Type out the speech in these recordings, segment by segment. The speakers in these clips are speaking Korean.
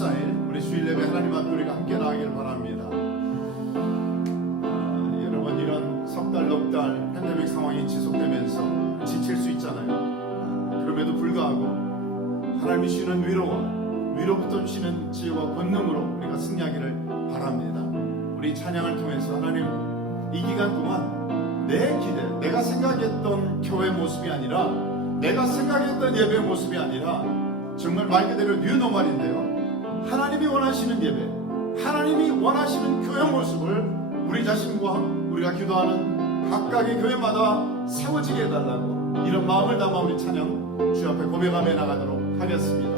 14일 우리 주일 예배 하나님 앞에 우리가 함께 나가기를 바랍니다. 여러분, 이런 석 달, 넉 달 팬데믹 상황이 지속되면서 지칠 수 있잖아요. 그럼에도 불구하고 하나님이 주시는 위로부터 주시는 지혜와 권능으로 우리가 승리하기를 바랍니다. 우리 찬양을 통해서 하나님, 이 기간 동안 내 기대, 내가 생각했던 교회 모습이 아니라, 내가 생각했던 예배 모습이 아니라 정말 말 그대로 뉴노멀인데요, 하나님이 원하시는 예배, 하나님이 원하시는 교회 모습을 우리 자신과 우리가 기도하는 각각의 교회마다 세워지게 해달라고, 이런 마음을 담아 우리 찬양 주 앞에 고백하며 나가도록 하겠습니다.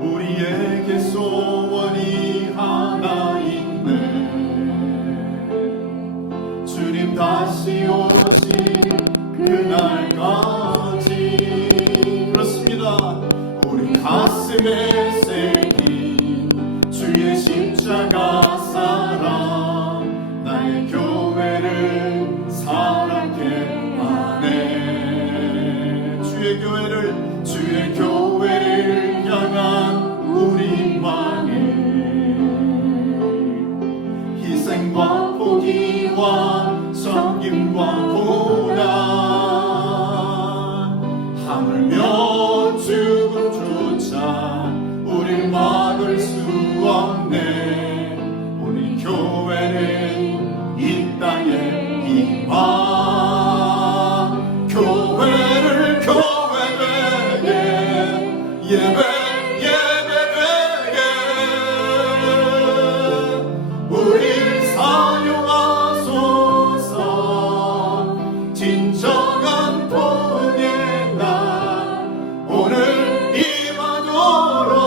우리에게 소원이 하나 있네, 주님 다시 오실 그날까지. 그렇습니다. 우리 가슴에 새긴 주의 십자가 사랑, 나의 교회를 사랑케 하네. 주의 교회를 향한 우리만의 희생과 포기와 섬김과 고난, 하물며 죽음조차 우릴 막을 수 없네. 우리 교회는 이 땅의 희망, 교회를 교회되게, 예배되게 우릴 사용하소서. 진정한 복의 날 오늘 임하도록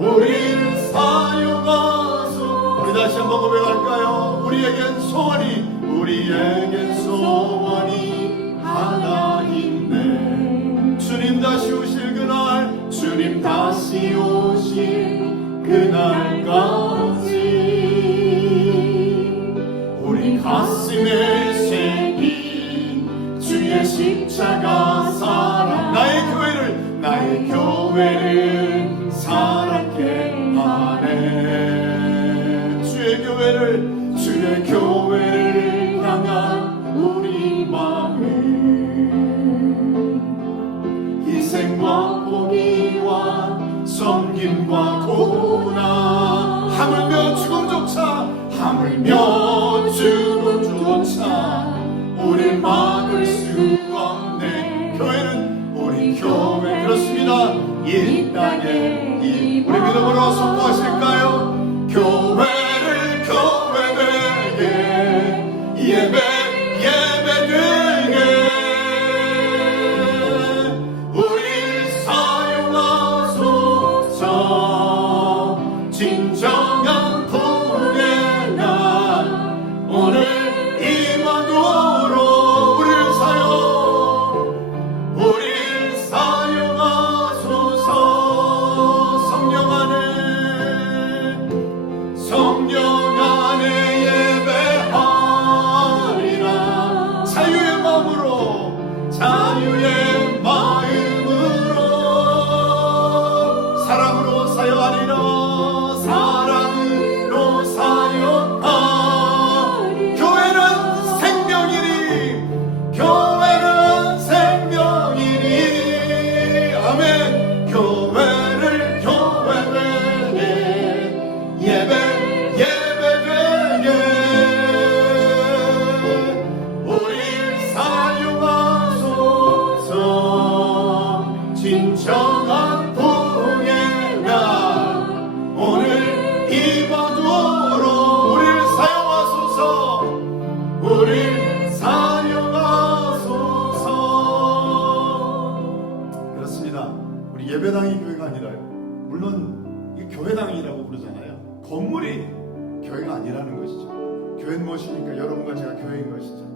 우릴 사용하소서. 우리 다시 한번 고백할까요? 우리에겐 소원이 하나 있네, 주님 다시 오실 그날, 주님 다시 오실 그날까지. 우리 가슴에 새긴 주의 십자가 사랑, 나의 교회를 사랑케 하네. 주의 교회를 향한 우리 마음, 희생과 포기와 섬김과 고난, 하물며 죽음조차 우릴 막을 수 없네. 교회는 우리 교회, 그렇습니다. 이 땅에 우리 믿음으로 선포하실까요? 교회를 교회되게, 예배되게 우릴 사용하소서. 진정한 복의 날 오늘 임하도록 우릴 사용하소서. 성령 안에 예배하리라. 자유의 마음으로 사랑으로 사용하리라. 교회는 생명이니 아멘. 교회를 교회되게, 예배되게 우릴 사용하소서. 진정한 복의 날 오늘 임하도록 우릴 사용하소서. 그렇습니다. 우리 예배당이 교회가 아니라요, 물론 이 교회당이라고 부르잖아요. 건물이 교회가 아니라는 것이죠. 교회는 무엇입니까? 여러분과 제가 교회인 것이죠.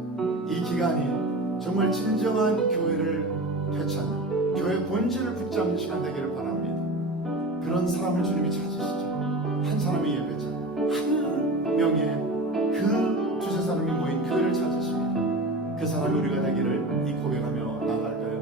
이 기간이 정말 진정한 교회를 되찾는, 교회 본질을 붙잡는 시간 되기를 바랍니다. 그런 사람을 주님이 찾으시죠. 한 사람의 예배자, 한 명의 그 두세 사람이 모인 교회를 찾으십니다. 그 사람이 우리가 되기를 이 고백하며 나갈까요?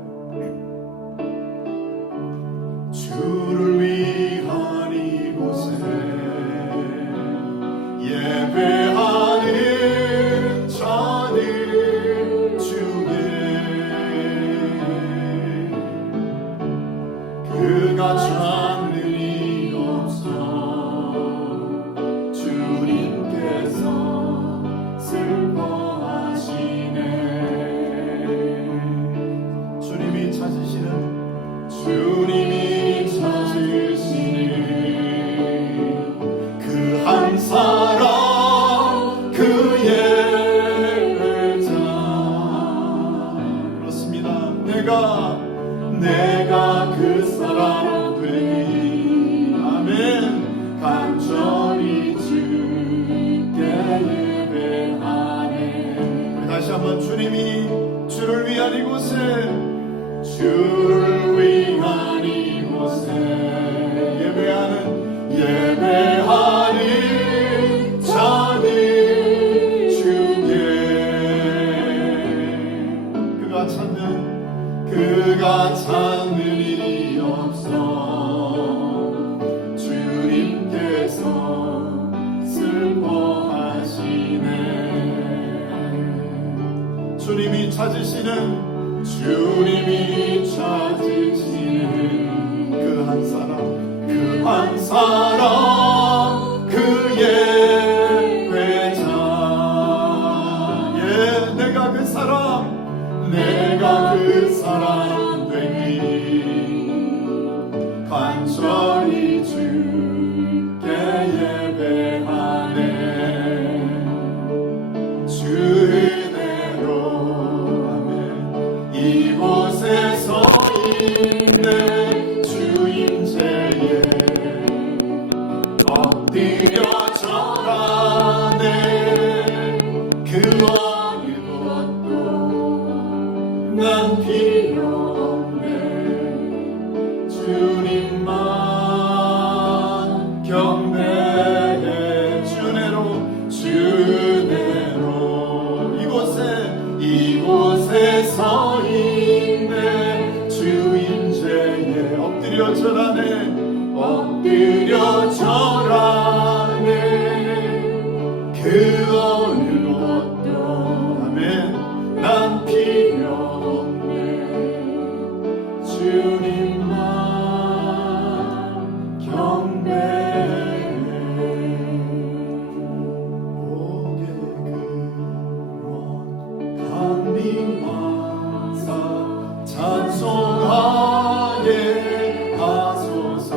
한번 주님이 주를 위한 이곳에, 주를 위한 이곳에 예배하는 자들 주께 그가 찾는 일이 없어 주님께서 슬퍼하시네. 주님이 찾으시는 그 한 사람 그의 회자. 예, 내가 그 사람 되기 간절히 주께 예배하네. 주 은혜로 아멘. 이곳에 서 있네 주임제에 엎드려 절하네. 그 어느 것도 난 필요 없네. 주님만 경배해. 주 은혜로 이곳에 서 있네 주임제에 엎드려 절하네. 그 어느 것도 아멘 난 필요 없네. 주님만 경배해. 목에 그런 간빙하사 찬송하게 하소서.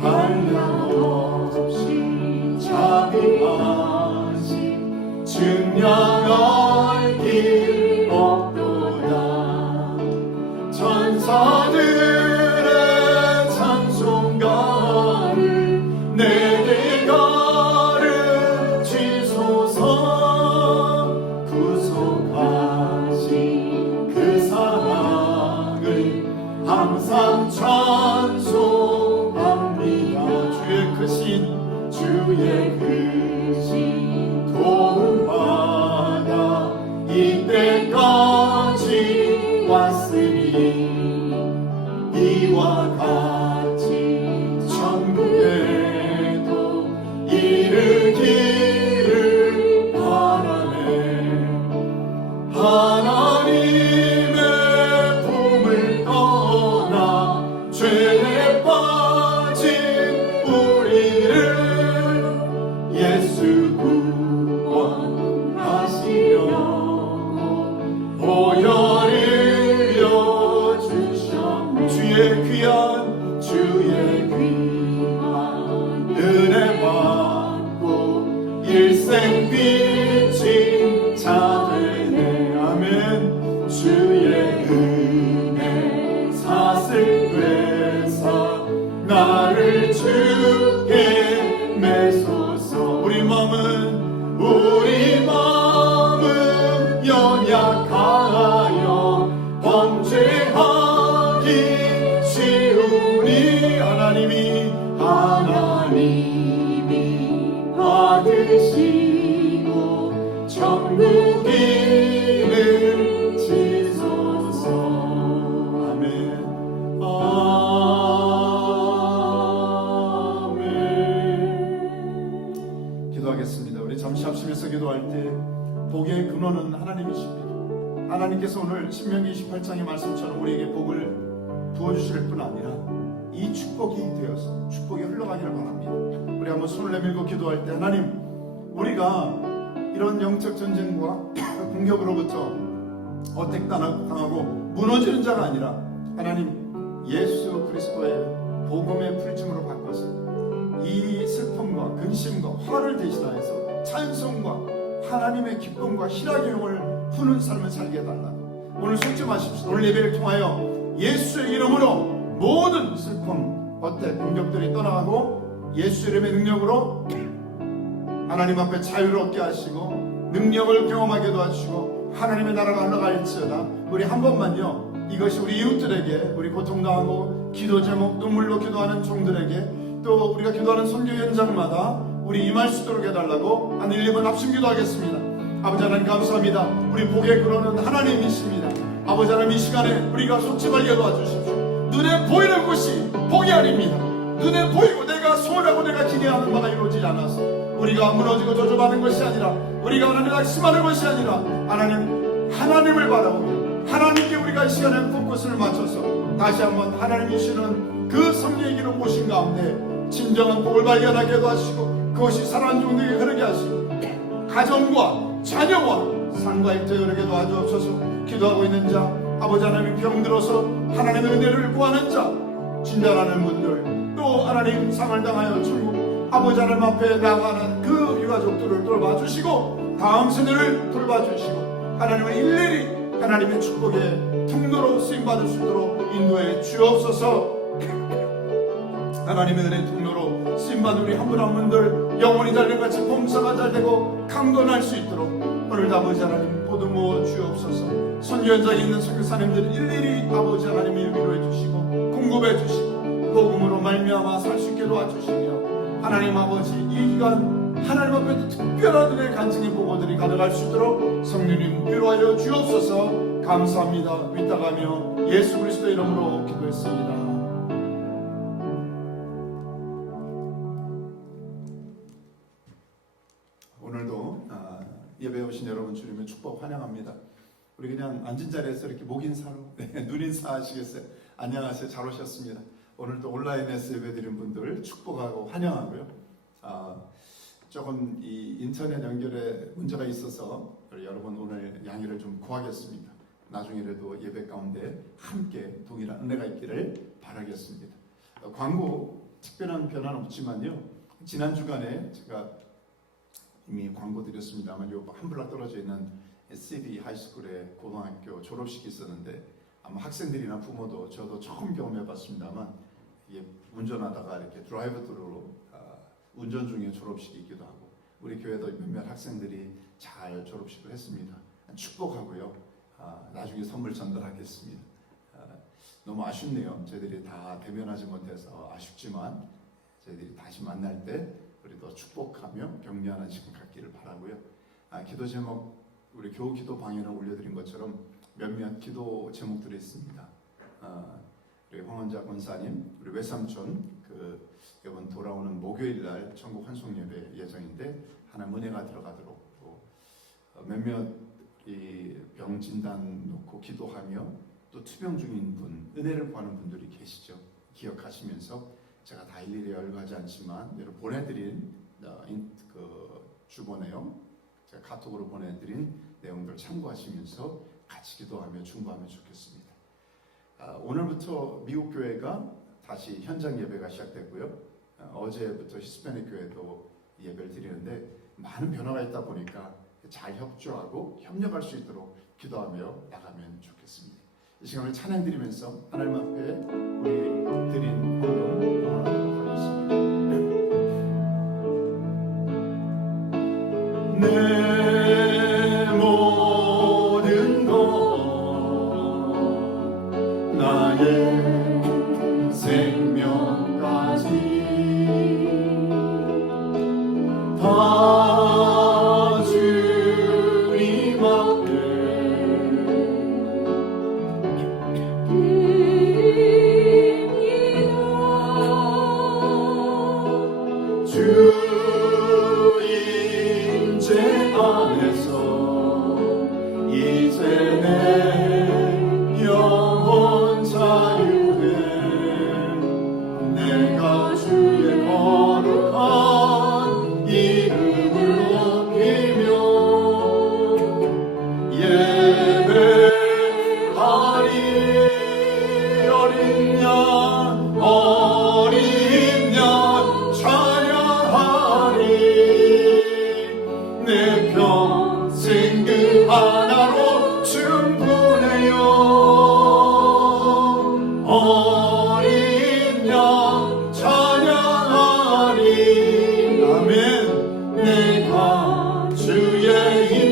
한량 없이 자비하신 증량 얼길 없도다. 천사들의 찬송가를 내게 가르치소서. 구속하신 그 사랑을 항상 찬송합니다. 주의 크신 도움받아 이때까지 왔으니 이와 같이 천국에도 이르기를 바라네. 하나님의 품을 떠나 죄에 빠진 우리를 예수 구원하시려고 보혈을려 주셨네. 주의 귀한 은혜 받고 일생 빚진 자 되네. 아멘. 주의 은혜 사슬 되사 나를 주께 매소서. 우리 마음은 연약하여 범죄하기 쉬우니 하나님이 받으시고 천국 이름 지소서. 아멘. 기도하겠습니다. 우리 잠시 합심해서 기도할 때 복의 근원은 하나님이십니다. 하나님께서 오늘 신명기 28장의 말씀처럼 우리에게 복을 부어주실 뿐 아니라 이 축복이 되어서 축복이 흘러가기를 바랍니다. 우리 한번 손을 내밀고 기도할 때, 하나님, 우리가 이런 영적 전쟁과 공격으로부터 어택당하고 무너지는 자가 아니라 하나님 예수 그리스도의 복음의 풀짐으로 바꿔서 이 슬픔과 근심과 화를 대신하여서 찬송과 하나님의 기쁨과 희락의 영을 푸는 삶을 살게 해달라고 오늘 속죄하십시오. 오늘 예배를 통하여 예수의 이름으로 모든 슬픔, 어택, 공격들이 떠나가고 예수 이름의 능력으로 하나님 앞에 자유를 얻게 하시고 능력을 경험하게 도와주시고 하나님의 나라가 흘러갈지어다. 우리 한 번만요, 이것이 우리 이웃들에게, 우리 고통당하고 기도 제목 눈물로 기도하는 종들에게, 또 우리가 기도하는 선교 현장마다 우리 임할 수 있도록 해달라고 한 1, 2번 합심 기도하겠습니다. 아버지 하나님 감사합니다. 우리 복의 근원은 하나님이십니다. 아버지 하나님, 이 시간에 우리가 속죄하게 도와주십시오. 눈에 보이는 것이 복이 아닙니다. 눈에 보이고 내가 소원하고 내가 기대하는 바가 이루어지지 않아서 우리가 무너지고 저주받는 것이 아니라, 우리가 하나님을 낙심하는 것이 아니라, 하나님을 바라보며 하나님께 우리가 이 시간에 포커스를 맞춰서 다시 한번 하나님 주시는 그 성령의 길을 모신 가운데 진정한 복을 발견하게 도와주시고, 그것이 사랑하는 종들에게 흐르게 하시고, 가정과 자녀와 상과 일터에 흐르게 도와주옵소서. 기도하고 있는 자, 아버지 하나님 병들어서 하나님의 은혜를 구하는 자, 진단하는 분들, 또 하나님 상을 당하여 죽고 아버지 하나님 앞에 나가는 그 유가족들을 돌봐주시고, 다음 세대를 돌봐주시고, 하나님을 일일이 하나님의 축복의 통로로 쓰임받을 수 있도록 인도해 주옵소서. 하나님의 은혜 통로로 쓰임받은 우리 한 분 한 분들 영혼이 잘된같이 봉사가 잘되고 강건할 수 있도록 오늘도 아버지 하나님 보듬어 주옵소서. 선교 현장에 있는 선교사님들 일일이 아버지 하나님의 위로해 주시고 공급해 주시고 복음으로 말미암아 살 수 있게 도와주시며, 하나님 아버지 이 기간 하나님 앞에 특별한 은혜의 간증의 보고들이 가득할 수 있도록 성령님 위로하여 주옵소서. 감사합니다. 믿다가며 예수 그리스도 이름으로 기도했습니다. 오늘도 예배에 오신 여러분 주님의 축복 환영합니다. 우리 그냥 앉은 자리에서 이렇게 목 인사로 눈 인사 하시겠어요? 안녕하세요. 잘 오셨습니다. 오늘도 온라인에서 예배 드린 분들 축복하고 환영하고요. 조금 이 인터넷 연결에 문제가 있어서 여러분 오늘 양해를 좀 구하겠습니다. 나중에라도 예배 가운데 함께 동일한 은혜가 있기를 바라겠습니다. 광고 특별한 변화는 없지만요, 지난 주간에 제가 이미 광고 드렸습니다만 요 한 블락 떨어져 있는 SCB 하이스쿨의 고등학교 졸업식이 있었는데, 아마 학생들이나 부모도 저도 처음 경험해봤습니다만, 이게 운전하다가 이렇게 드라이브드루로 운전 중에 졸업식이기도 하고, 우리 교회도 몇몇 학생들이 잘 졸업식을 했습니다. 축복하고요. 나중에 선물 전달하겠습니다. 너무 아쉽네요. 저희들이 다 대면하지 못해서 아쉽지만 저희들이 다시 만날 때 우리도 축복하며 격려하는 시간 갖기를 바라고요. 기도 제목, 우리 교우 기도 방에는 올려드린 것처럼 몇몇 기도 제목들이 있습니다. 우리 황원자 권사님, 우리 외삼촌 이번 돌아오는 목요일 날 천국 환송 예배 예정인데 하나님 은혜가 들어가도록, 또 몇몇 이 병 진단 놓고 기도하며 또 투병 중인 분, 은혜를 구하는 분들이 계시죠. 기억하시면서 제가 다 일일이 열거하지 않지만 여러분 보내드린 주보 내용, 제가 카톡으로 보내드린 내용들 참고하시면서 같이 기도하며 중보하면 좋겠습니다. 오늘부터 미국 교회가 다시 현장 예배가 시작됐고요. 어제부터 히스패닉 교회도 예배를 드리는데 많은 변화가 있다 보니까 잘 협조하고 협력할 수 있도록 기도하며 나가면 좋겠습니다. 이 시간을 찬양 드리면서 하나님 앞에 우리 드린 헌금 응원하도록 하겠습니다. 내 모든 것 나의 생명까지 다 주님 앞에 드립니다. 주 인재 안에서 이제 내 영혼 자유해. 내가 주의 거룩한 이름을 높이며 예배하리. 어린 양 찬양하리. 내 평생 그 하나로 충분해요. 어린 양 찬양하리. 아멘. 내가 주의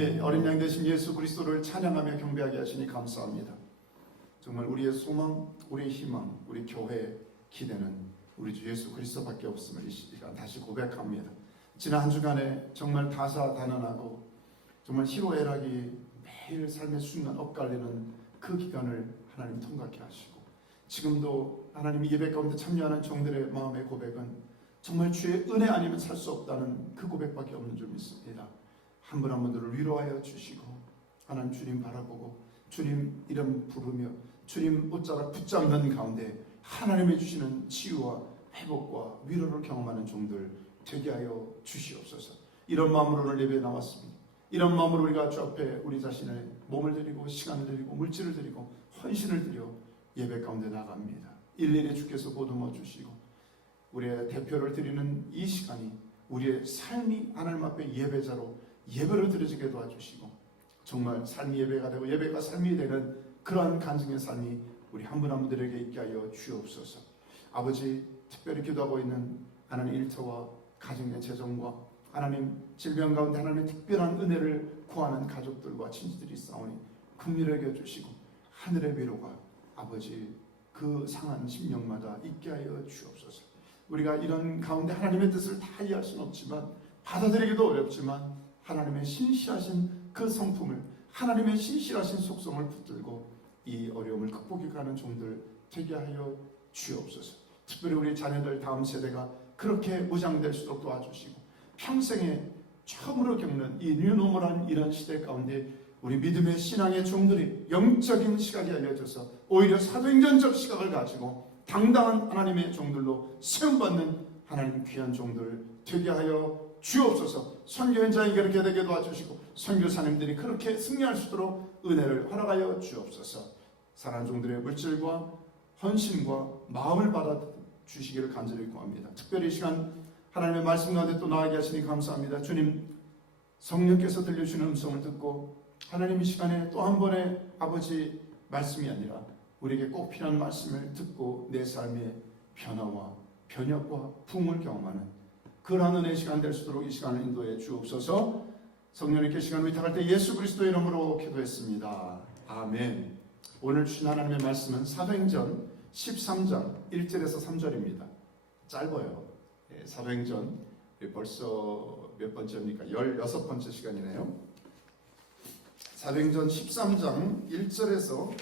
우리의 어린 양 되신 예수 그리스도를 찬양하며 경배하게 하시니 감사합니다. 정말 우리의 소망, 우리의 희망, 우리 교회의 기대는 우리 주 예수 그리스도밖에 없음을 이 시간 다시 고백합니다. 지난 한 주간에 정말 다사다난하고 정말 희로애락이 매일 삶의 순간 엇갈리는 그 기간을 하나님 통과케 하시고, 지금도 하나님이 예배 가운데 참여하는 종들의 마음의 고백은 정말 주의 은혜 아니면 살 수 없다는 그 고백밖에 없는 줄 믿습니다. 한 분 한 분들을 위로하여 주시고, 하나님 주님 바라보고 주님 이름 부르며 주님 옷자락 붙잡는 가운데 하나님이 주시는 치유와 회복과 위로를 경험하는 종들 되게 하여 주시옵소서. 이런 마음으로 오늘 예배에 나왔습니다. 이런 마음으로 우리가 주 앞에 우리 자신의 몸을 드리고 시간을 드리고 물질을 드리고 헌신을 드려 예배 가운데 나갑니다. 일일이 주께서 보듬어 주시고, 우리의 대표를 드리는 이 시간이 우리의 삶이 하나님 앞에 예배자로 예배를 드려지게 도와주시고, 정말 삶이 예배가 되고 예배가 삶이 되는 그러한 간증의 삶이 우리 한 분 한 분들에게 있게 하여 주옵소서. 아버지, 특별히 기도하고 있는 하나님 일터와 가정의 재정과 하나님 질병 가운데 하나님의 특별한 은혜를 구하는 가족들과 친지들이 싸우니 긍휼히 여겨주시고, 하늘의 위로가 아버지 그 상한 심령마다 있게 하여 주옵소서. 우리가 이런 가운데 하나님의 뜻을 다 이해할 수는 없지만, 받아들이기도 어렵지만, 하나님의 신실하신 그 성품을, 하나님의 신실하신 속성을 붙들고 이 어려움을 극복해 가는 종들 되게 하여 주옵소서. 특별히 우리 자녀들 다음 세대가 그렇게 무장될 수 있도록 도와주시고, 평생에 처음으로 겪는 이 뉴노멀한 이런 시대 가운데 우리 믿음의 신앙의 종들이 영적인 시각이 알려져서 오히려 사도행전적 시각을 가지고 당당한 하나님의 종들로 세움받는 하나님 귀한 종들 되게 하여 주옵소서. 선교 현장이 그렇게 되게 도와주시고, 선교사님들이 그렇게 승리할 수 있도록 은혜를 허락하여 주옵소서. 사랑하는 종들의 물질과 헌신과 마음을 받아 주시기를 간절히 구합니다. 특별히 이 시간 하나님의 말씀 가운데 또 나아가게 하시니 감사합니다. 주님, 성령께서 들려주시는 음성을 듣고 하나님 이 시간에 또 한 번의 아버지 말씀이 아니라 우리에게 꼭 필요한 말씀을 듣고 내 삶의 변화와 변혁과 부흥을 경험하는 그러한 은혜의 시간 될 수 있도록 이 시간을 인도해 주옵소서. 성령님께 시간을 위탁할 때 예수 그리스도의 이름으로 기도했습니다. 아멘. 오늘 주신 하나님의 말씀은 사도행전 13장 1절에서 3절입니다. 짧아요. 사도행전 벌써 몇 번째입니까? 16번째 시간이네요. 사도행전 13장 1절에서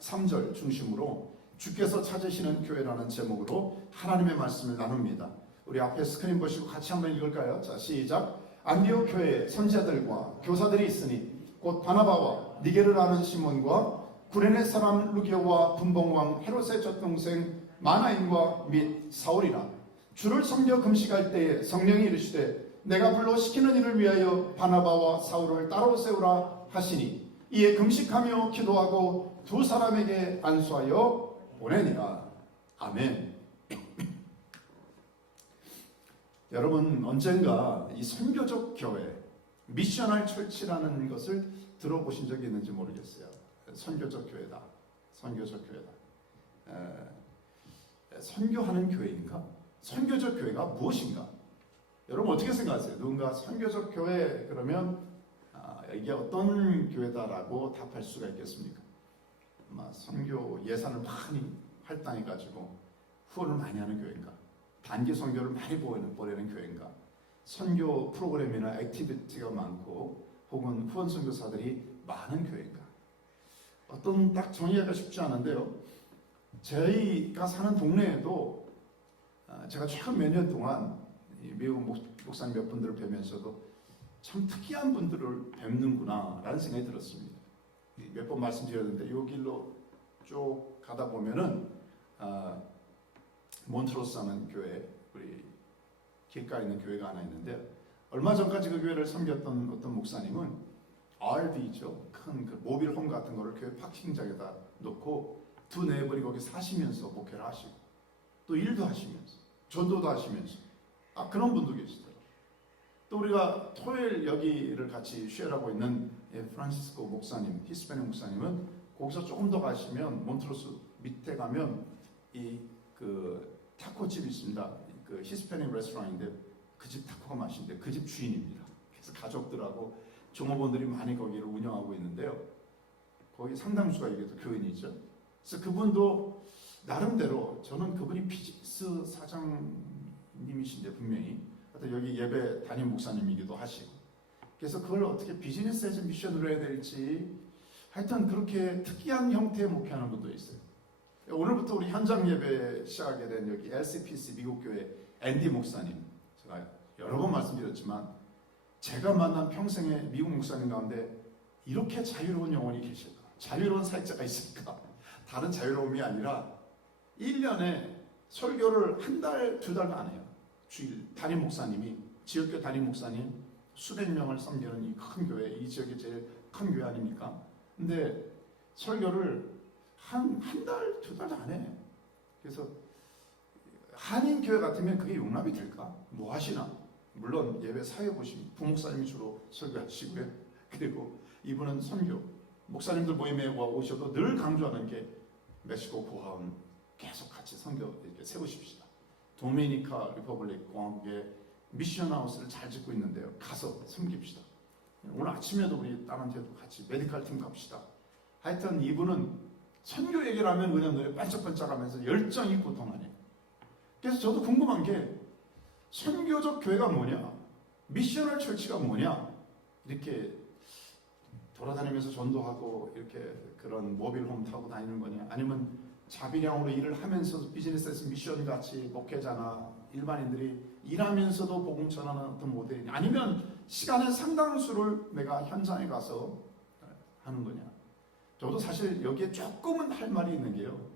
3절 중심으로 주께서 찾으시는 교회라는 제목으로 하나님의 말씀을 나눕니다. 우리 앞에 스크린 보시고 같이 한번 읽을까요? 자, 시작. 안디옥 교회에 선지자들과 교사들이 있으니 곧 바나바와 니게를 아는 시몬과 구레네 사람 루기오와 분봉왕 헤롯의 젖동생 마나인과 및 사울이라. 주를 섬겨 금식할 때에 성령이 이르시되 내가 불러 시키는 일을 위하여 바나바와 사울을 따로 세우라 하시니 이에 금식하며 기도하고 두 사람에게 안수하여 보내니라. 아멘. 여러분, 언젠가 이 선교적 교회, 미셔널 철치라는 것을 들어보신 적이 있는지 모르겠어요. 선교적 교회다. 선교적 교회다. 선교하는 교회인가? 선교적 교회가 무엇인가? 여러분 어떻게 생각하세요? 누군가 선교적 교회 그러면 이게 어떤 교회다라고 답할 수가 있겠습니까? 선교 예산을 많이 할당해가지고 후원을 많이 하는 교회인가? 단기 선교를 많이 보내는 교회인가? 선교 프로그램이나 액티비티가 많고 혹은 후원 선교사들이 많은 교회인가? 어떤 딱 정의하기가 쉽지 않은데요. 저희가 사는 동네에도 제가 최근 몇 년 동안 미국 목사님 몇 분들을 뵈면서도 참 특이한 분들을 뵙는구나 라는 생각이 들었습니다. 몇 번 말씀드렸는데 이 길로 쭉 가다 보면은 몬트로스 하는 교회, 우리 길가에 있는 교회가 하나 있는데, 얼마 전까지 그 교회를 섬겼던 어떤 목사님은 RV죠, 큰 그 모빌홈 같은 거를 교회 파킹장에다 놓고 두 네벌이 거기 사시면서 목회를 하시고 또 일도 하시면서 전도도 하시면서 그런 분도 계시더라고요. 또 우리가 토요일 여기를 같이 쉐어하고 있는 프란시스코 목사님, 히스패닉 목사님은 거기서 조금 더 가시면 몬트로스 밑에 가면 이 그 타코집이 있습니다. 그 히스패닉 레스토랑인데 그 집 타코가 맛있는데 그 집 주인입니다. 그래서 가족들하고 종업원들이 많이 거기를 운영하고 있는데요. 거기 상당수가 이게 또 교인이죠. 그래서 그분도 나름대로 저는 그분이 비즈니스 사장님이신데 분명히 하여튼 여기 예배 담임 목사님이기도 하시고 그래서 그걸 어떻게 비즈니스에서 미션으로 해야 될지 하여튼 그렇게 특이한 형태의 목회하는 분도 있어요. 오늘부터 우리 현장 예배 시작하게 된 여기 LCPC 미국 교회 앤디 목사님 제가 여러 번 말씀드렸지만 제가 만난 평생의 미국 목사님 가운데 이렇게 자유로운 영혼이 계실까? 자유로운 사역자가 있을까? 다른 자유로움이 아니라 1년에 설교를 한 달, 두 달 안 해요. 주일 담임 목사님이 지역교 담임 목사님 수백 명을 섬기는 이 큰 교회, 이 지역의 제일 큰 교회 아닙니까? 근데 설교를 한 달, 두 달 안 해. 그래서 한인 교회 같으면 그게 용납이 될까? 뭐 하시나? 물론 예배 사회 보시면 부목사님이 주로 설교하시고요. 그리고 이분은 선교, 목사님들 모임에 오셔도 늘 강조하는 게 멕시코 고아원 계속 같이 선교 이렇게 세우십시다. 도미니카 리퍼블릭 공화국의 미션하우스를 잘 짓고 있는데요. 가서 섬깁시다. 오늘 아침에도 우리 딸한테도 같이 메디컬 팀 갑시다. 하여튼 이분은 선교 얘기를 하면 그냥 눈에 반짝반짝하면서 열정 있고 동안에. 그래서 저도 궁금한 게 선교적 교회가 뭐냐? 미셔널 철치가 뭐냐? 이렇게 돌아다니면서 전도하고 이렇게 그런 모빌홈 타고 다니는 거냐? 아니면 자비량으로 일을 하면서 비즈니스에서 미션 같이 목회자나 일반인들이 일하면서도 복음 전하는 어떤 모델이냐? 아니면 시간의 상당수를 내가 현장에 가서 하는 거냐? 저도 사실 여기에 조금은 할 말이 있는 게요.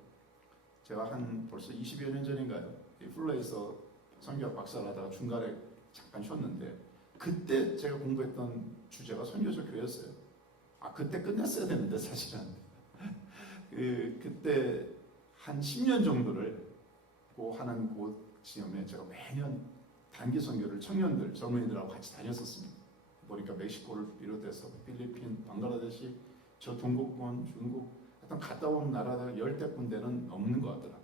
제가 한 벌써 20여 년 전인가요? 플로에서 선교학 박사를 하다가 중간에 잠깐 쉬었는데 그때 제가 공부했던 주제가 선교적 교회였어요. 그때 끝냈어야 되는데 사실은 그때 한 10년 정도를 하는 곳 지점에 제가 매년 단기 선교를 청년들, 젊은이들하고 같이 다녔었습니다. 보니까 멕시코를 비롯해서 필리핀, 방글라데시, 저 동국권, 중국 하여튼 갔다 온 나라들 10대 군데는 없는 것 같더라.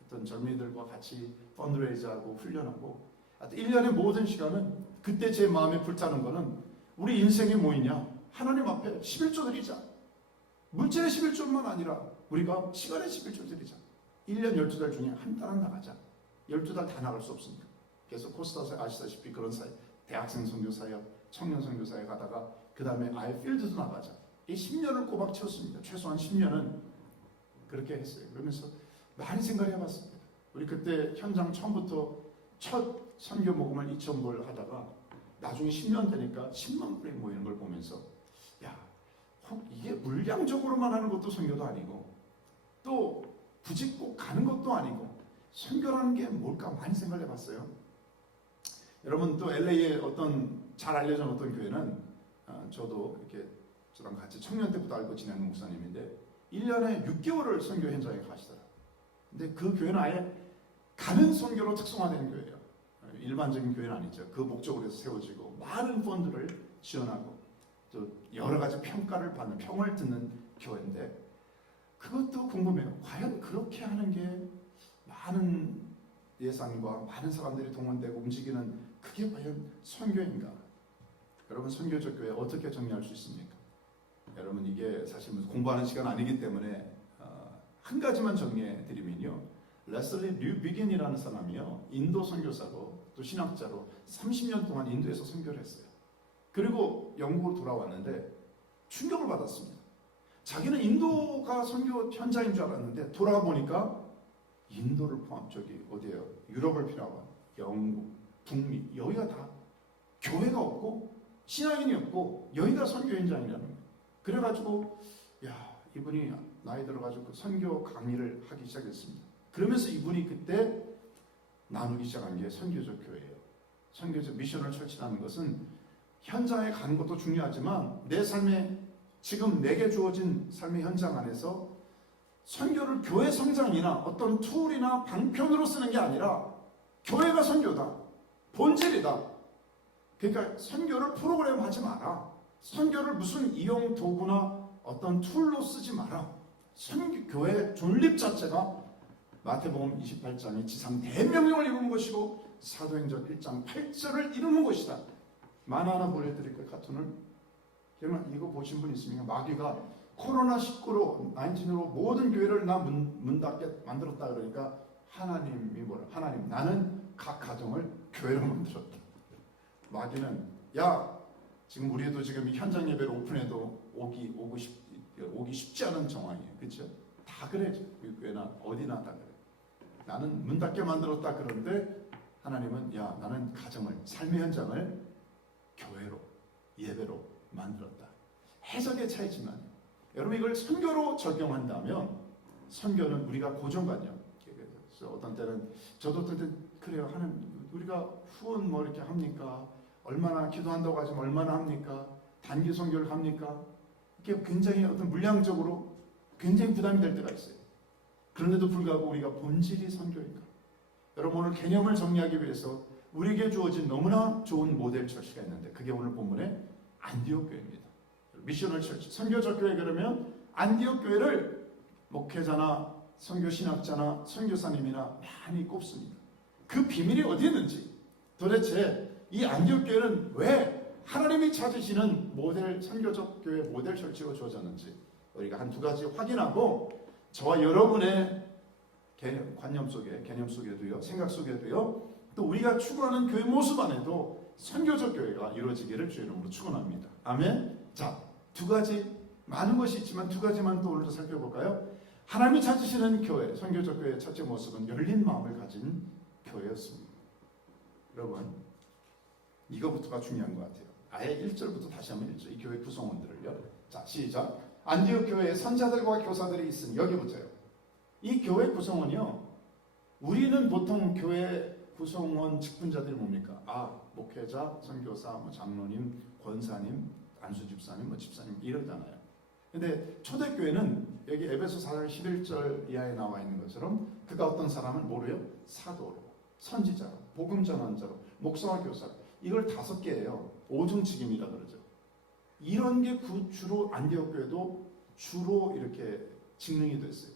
하여튼 젊은이들과 같이 펀드레이즈하고 훈련하고 하여튼 1년의 모든 시간은 그때 제 마음에 불타는 거는 우리 인생이 뭐이냐? 하나님 앞에 11조 드리자. 물질의 11조만 아니라 우리가 시간의 11조 드리자. 1년 12달 중에 한 달은 나가자. 12달 다 나갈 수 없습니다. 그래서 코스타스 아시다시피 그런 사회, 대학생 선교사역, 청년 선교사역 하다가 그 다음에 아예 필드도 나가자. 이 10년을 꼬박 채웠습니다. 최소한 10년은 그렇게 했어요. 그러면서 많이 생각을 해봤습니다. 우리 그때 현장 처음부터 첫 선교 모금을 2,000불 하다가 나중에 10년 되니까 10만 불이 모이는 걸 보면서 이게 물량적으로만 하는 것도 선교도 아니고 또 굳이 꼭 가는 것도 아니고 선교라는 게 뭘까 많이 생각을 해봤어요. 여러분 또 LA에 잘 알려진 어떤 교회는 저도 이렇게 저랑 같이 청년 때부터 알고 지내는 목사님인데 1년에 6개월을 선교 현장에 가시더라고요. 근데 그 교회는 아예 가는 선교로 특성화된 교회예요. 일반적인 교회는 아니죠. 그 목적으로 해서 세워지고 많은 펀드를 지원하고 또 여러 가지 평가를 받는 평을 듣는 교회인데 그것도 궁금해요. 과연 그렇게 하는 게 많은 예산과 많은 사람들이 동원되고 움직이는 그게 과연 선교인가? 여러분 선교적 교회 어떻게 정리할 수 있습니까? 여러분 이게 사실 무슨 공부하는 시간 아니기 때문에 한 가지만 정리해 드리면요. 레슬리 류비긴이라는 사람이요. 인도 선교사고 또 신학자로 30년 동안 인도에서 선교를 했어요. 그리고 영국으로 돌아왔는데 충격을 받았습니다. 자기는 인도가 선교 현장인 줄 알았는데 돌아가 보니까 인도를 포함 어디예요? 유럽을 필요하고 영국, 북미 여기가 다 교회가 없고 신앙인이 없고 여기가 선교 현장이라는 거예요. 그래가지고 이분이 나이 들어가지고 선교 강의를 하기 시작했습니다. 그러면서 이분이 그때 나누기 시작한 게 선교적 교회예요. 선교적 미션을 철치하는 것은 현장에 가는 것도 중요하지만 내 삶에 지금 내게 주어진 삶의 현장 안에서 선교를 교회 성장이나 어떤 툴이나 방편으로 쓰는 게 아니라 교회가 선교다. 본질이다. 그러니까 선교를 프로그램 하지 마라. 선교를 무슨 이용 도구나 어떤 툴로 쓰지 마라. 교회 존립 자체가 마태복음 28장의 지상 대명령을 이루는 것이고 사도행전 1장 8절을 이루는 것이다. 만화 하나 보여드릴까요? 카툰을. 그러면 이거 보신 분 있습니까? 마귀가 코로나19로 19으로 모든 교회를 나 문 닫게 만들었다 그러니까 하나님이 뭐라? 하나님 나는 각 가정을 교회로 만들었다. 마귀는 야 지금 우리도 지금 현장 예배를 오픈해도 오기 쉽지 않은 정황이에요. 그렇죠? 다 그래. 교회나 어디나 다 그래. 나는 문 닫게 만들었다 그런데 하나님은 야 나는 가정을 삶의 현장을 교회로 예배로 만들었다. 해석의 차이지만 여러분 이걸 선교로 적용한다면 선교는 우리가 고정관념. 그래서 어떤 때는 저도 어떤 때 그래요. 우리가 후원 뭐 이렇게 합니까? 얼마나 기도한다고 하지만 얼마나 합니까? 단기 선교를 합니까? 이게 굉장히 어떤 물량적으로 굉장히 부담이 될 때가 있어요. 그런데도 불구하고 우리가 본질이 선교인가? 여러분 오늘 개념을 정리하기 위해서 우리에게 주어진 너무나 좋은 모델 처치가 있는데 그게 오늘 본문의 안디옥 교회입니다. 미셔널 처치, 선교적 교회 그러면 안디옥 교회를 목회자나 선교 신학자나 선교사님이나 많이 꼽습니다. 그 비밀이 어디 있는지 도대체 이 안디옥 교회는 왜 하나님이 찾으시는 모델 선교적 교회 모델 처치로 주어졌는지 우리가 한 두 가지 확인하고 저와 여러분의 관념 속에 개념 속에도요 생각 속에도요 또 우리가 추구하는 교회 모습 안에도 선교적 교회가 이루어지기를 주의 이름으로 축원합니다. 아멘. 자, 두 가지 많은 것이 있지만 두 가지만 또 오늘도 살펴볼까요? 하나님이 찾으시는 교회, 선교적 교회의 첫째 모습은 열린 마음을 가진 교회였습니다. 여러분, 이거부터가 중요한 것 같아요. 아예 1절부터 다시 한번 읽죠. 이 교회 구성원들을요. 자, 시작. 안디옥 교회에 선자들과 교사들이 있으니 여기부터요. 이 교회 구성원이요. 우리는 보통 교회 구성원 직분자들이 뭡니까? 목회자, 선교사, 장로님, 권사님, 안수집사님, 집사님 이러잖아요. 근데 초대교회는 여기 에베소 4장 11절 이하에 나와 있는 것처럼 그가 어떤 사람을 뭐로요? 사도로, 선지자로, 복음 전환자로, 목사와 교사 이걸 5개예요. 오중직임이라 그러죠. 이런 게 주로 안디옥 교회도 주로 이렇게 직능이 됐어요.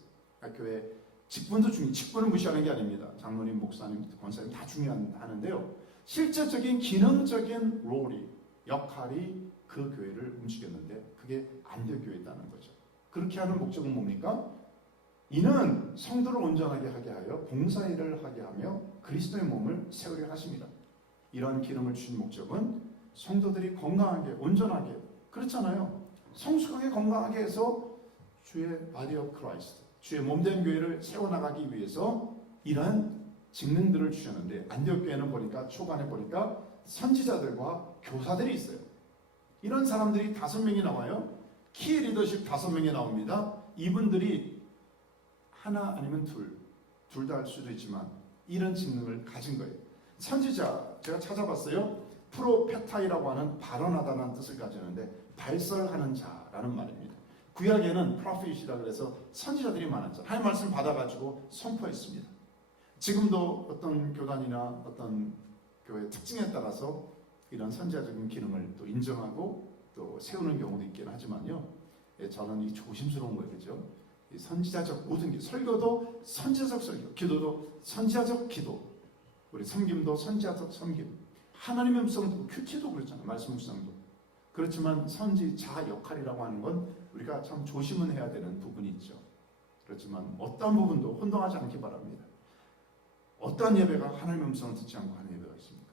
교회 직분도 직분을 무시하는 게 아닙니다. 장로님, 목사님, 권사님 다 중요한데요. 실제적인 기능적인 롤이 역할이 그 교회를 움직였는데 그게 안디옥 교회였다는 거죠. 그렇게 하는 목적은 뭡니까? 이는 성도를 온전하게 하게 하여 봉사일을 하게 하며 그리스도의 몸을 세우려 하십니다. 이런 기능을 주신 목적은 성도들이 건강하게 온전하게 그렇잖아요. 성숙하게 건강하게 해서 주의 바디 오브 크라이스트 주의 몸된 교회를 세워나가기 위해서 이러한 직능들을 주셨는데 안디옥 교회는 보니까 초반에 보니까 선지자들과 교사들이 있어요. 이런 사람들이 5명이 나와요. 키 리더십 5명이 나옵니다. 이분들이 하나 아니면 둘 다 할 수도 있지만 이런 직능을 가진 거예요. 선지자 제가 찾아봤어요. 프로페타이라고 하는 발언하다는 뜻을 가지는데 발설하는 자라는 말입니다. 구약에는 프로핏이라 그래서 선지자들이 많았죠. 하나님 말씀 받아가지고 선포했습니다. 지금도 어떤 교단이나 어떤 교회 특징에 따라서 이런 선지자적인 기능을 또 인정하고 또 세우는 경우도 있긴 하지만요. 저는 이 조심스러운 거예요. 그죠? 이 선지자적 모든 게 설교도 선지자적 설교, 기도도 선지자적 기도, 우리 섬김도 선지자적 섬김, 하나님의 음성도 큐티도 그렇잖아요. 말씀 묵상도. 그렇지만 선지자 역할이라고 하는 건 우리가 참 조심은 해야 되는 부분이 있죠. 그렇지만 어떤 부분도 혼동하지 않기 바랍니다. 어떤 예배가 하나님의 음성을 듣지 않고 하는 예배가 있습니까?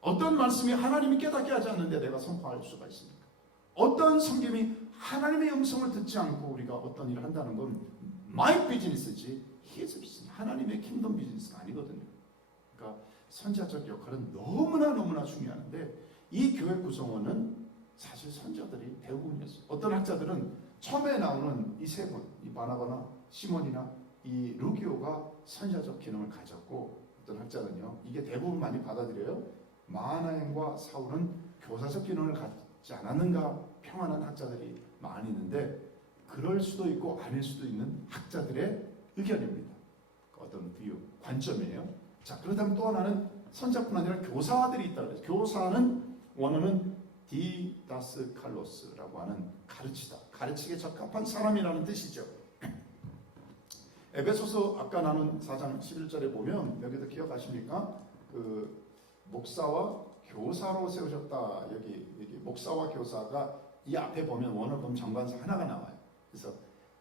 어떤 말씀이 하나님이 깨닫게 하지 않는데 내가 선포할 수가 있습니까? 어떤 섬김이 하나님의 음성을 듣지 않고 우리가 어떤 일을 한다는 건 my business지 his business, 하나님의 킹덤 비즈니스가 아니거든요. 그러니까 선지자적 역할은 너무나 중요한데 이 교회 구성원은 사실 선지자들이 대부분이었어요. 어떤 학자들은 처음에 나오는 이 3분, 이 바나바나 시몬이나 이 루기오가 선지자적 기능을 가졌고 어떤 학자는요 이게 대부분 많이 받아들여요. 마하나임과 사울은 교사적 기능을 갖지 않았는가 평안한 학자들이 많이 있는데 그럴 수도 있고 아닐 수도 있는 학자들의 의견입니다. 어떤 비유, 관점이에요. 자, 그렇다면 또 하나는 선지자뿐 아니라 교사들이 있다 그래요. 교사는 원어는 디다스칼로스라고 하는 가르치다, 가르치기에 적합한 사람이라는 뜻이죠. 에베소서 아까 나눈 4장 11절에 보면 여기도 기억하십니까? 그 목사와 교사로 세우셨다. 여기 목사와 교사가 이 앞에 보면 원어범 정관사 하나가 나와요. 그래서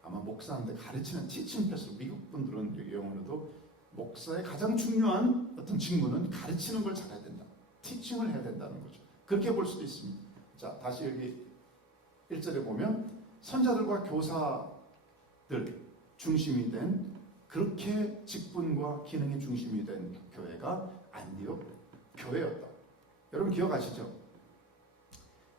아마 목사한테 가르치는 티칭 패스, 미국 분들은 여기 영어로도 목사의 가장 중요한 어떤 직무는 가르치는 걸 잘해야 된다. 티칭을 해야 된다는 거죠. 그렇게 볼 수도 있습니다. 자, 다시 여기 1절에 보면 선자들과 교사들 중심이 된, 그렇게 직분과 기능의 중심이 된 교회가 안디옥 교회였다. 여러분 기억하시죠?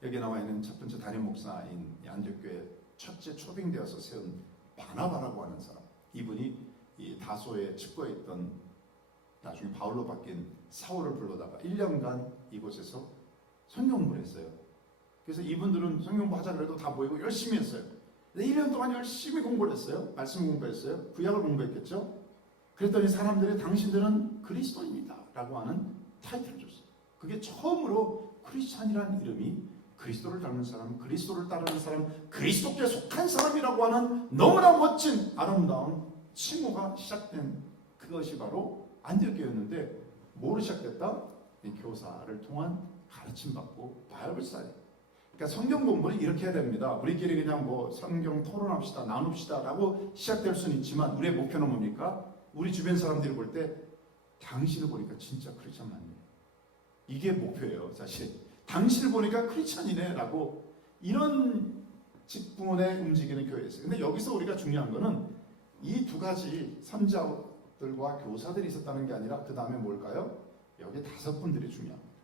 여기 나와 있는 첫 번째 담임 목사인 안디옥 교회 첫째 초빙되어서 세운 바나바라고 하는 사람, 이분이 이 다소에 칩거해 있던 나중에 바울로 바뀐 사울을 불러다가 1년간 이곳에서 성경공부를 했어요. 그래서 이분들은 성경공부 하자 그래도 다 모이고 열심히 했어요. 1년 동안 열심히 공부를 했어요. 말씀 공부했어요. 구약을 공부했겠죠. 그랬더니 사람들이 당신들은 그리스도입니다 라고 하는 타이틀을 줬어요. 그게 처음으로 크리스찬이라는 이름이 그리스도를 닮은 사람, 그리스도를 따르는 사람, 그리스도께 속한 사람이라고 하는 너무나 멋진 아름다운 칭호가 시작된 그것이 바로 안디옥교회였는데, 뭐로 시작됐다? 교사를 통한 가르침 받고 바이블 스터디. 그러니까 성경 공부는 이렇게 해야 됩니다. 우리끼리 그냥 뭐 성경 토론합시다, 나눕시다 라고 시작될 수는 있지만, 우리의 목표는 뭡니까? 우리 주변 사람들이 볼 때 당신을 보니까 진짜 크리스찬 맞네, 이게 목표예요. 사실 당신을 보니까 크리스찬이네 라고, 이런 직분에 움직이는 교회였어요. 근데 여기서 우리가 중요한 거는 이 두 가지 선자들과 교사들이 있었다는 게 아니라 그 다음에 뭘까요? 여기 5분들이 중요합니다.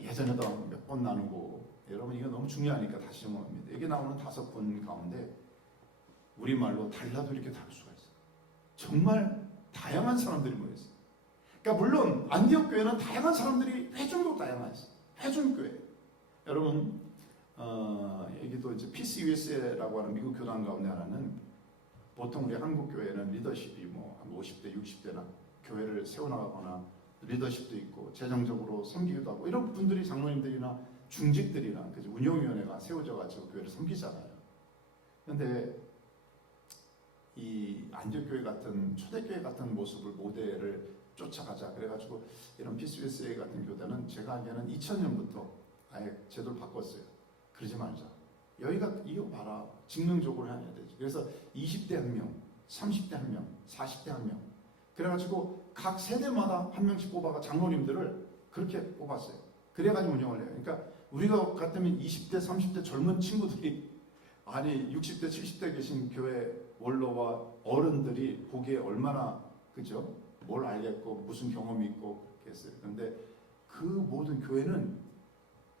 예전에도 몇 번 나누고, 여러분 이거 너무 중요하니까 다시 말합니다. 여기 나오는 5분 가운데 우리말로 달라도 이렇게 다를 수가 있어요. 정말 다양한 사람들이 모였어요. 그러니까 물론 안디옥 교회는 다양한 사람들이, 회중도 다양했어요. 회중교회. 여러분 여기도 이제 피스 USA라고 하는 미국 교단 가운데 하나는, 보통 우리 한국 교회는 리더십이 뭐 50대, 60대나 교회를 세워나가거나 리더십도 있고 재정적으로 섬기기도 하고 이런 분들이, 장로님들이나 중직들이나 그죠, 운영위원회가 세워져 가지고 교회를 섬기잖아요. 그런데 이 안디옥 교회 같은 초대교회 같은 모습을, 모델을 쫓아가자 그래가지고 이런 PCUSA 같은 교단은 제가 알기에는 2000년부터 아예 제도를 바꿨어요. 그러지 말자. 여기가 이거 봐라, 직능적으로 해야 되지. 그래서 20대 1명, 30대 1명, 40대 1명, 그래가지고 각 세대마다 한 명씩 뽑아가 장로님들을 그렇게 뽑았어요. 그래가지고 운영을 해요. 그러니까 우리가 같으면 20대, 30대 젊은 친구들이, 아니 60대, 70대 계신 교회 원로와 어른들이 보기에 얼마나, 그죠? 뭘 알겠고 무슨 경험이 있고 그랬어요. 그런데 그 모든 교회는,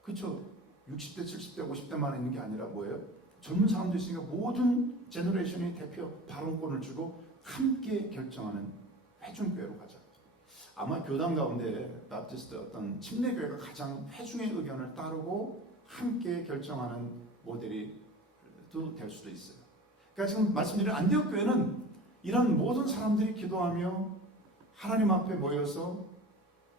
그쵸, 60대, 70대, 50대만 있는 게 아니라 뭐예요? 젊은 사람도 있으니까 모든 제너레이션이 대표 발언권을 주고 함께 결정하는 회중교회로 가자. 아마 교단 가운데 바프티스트 어떤 침례교회가 가장 회중의 의견을 따르고 함께 결정하는 모델이 또 될 수도 있어요. 그러니까 지금 말씀드린 안디옥 교회는 이런 모든 사람들이 기도하며 하나님 앞에 모여서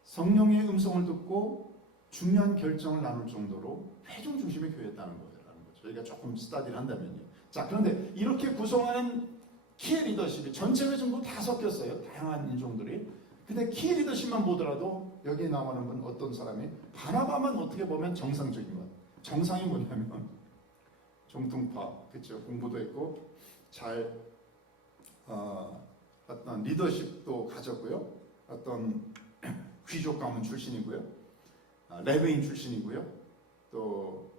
성령의 음성을 듣고 중요한 결정을 나눌 정도로 회중 중심의 교회였다는 거죠. 저희가 조금 스타디를 한다면요. 자, 그런데 이렇게 구성하는 키 리더십이 전체 회중도 다 섞였어요. 다양한 인종들이. 근데 키 리더십만 보더라도 여기 나오는 분 어떤 사람이, 바나바만 어떻게 보면 정상적인 것. 정상이 뭐냐면 정통파, 그렇죠? 공부도 했고 잘 어떤 리더십도 가졌고요. 어떤 귀족 가문 출신이고요. 레베인 출신이고요. 또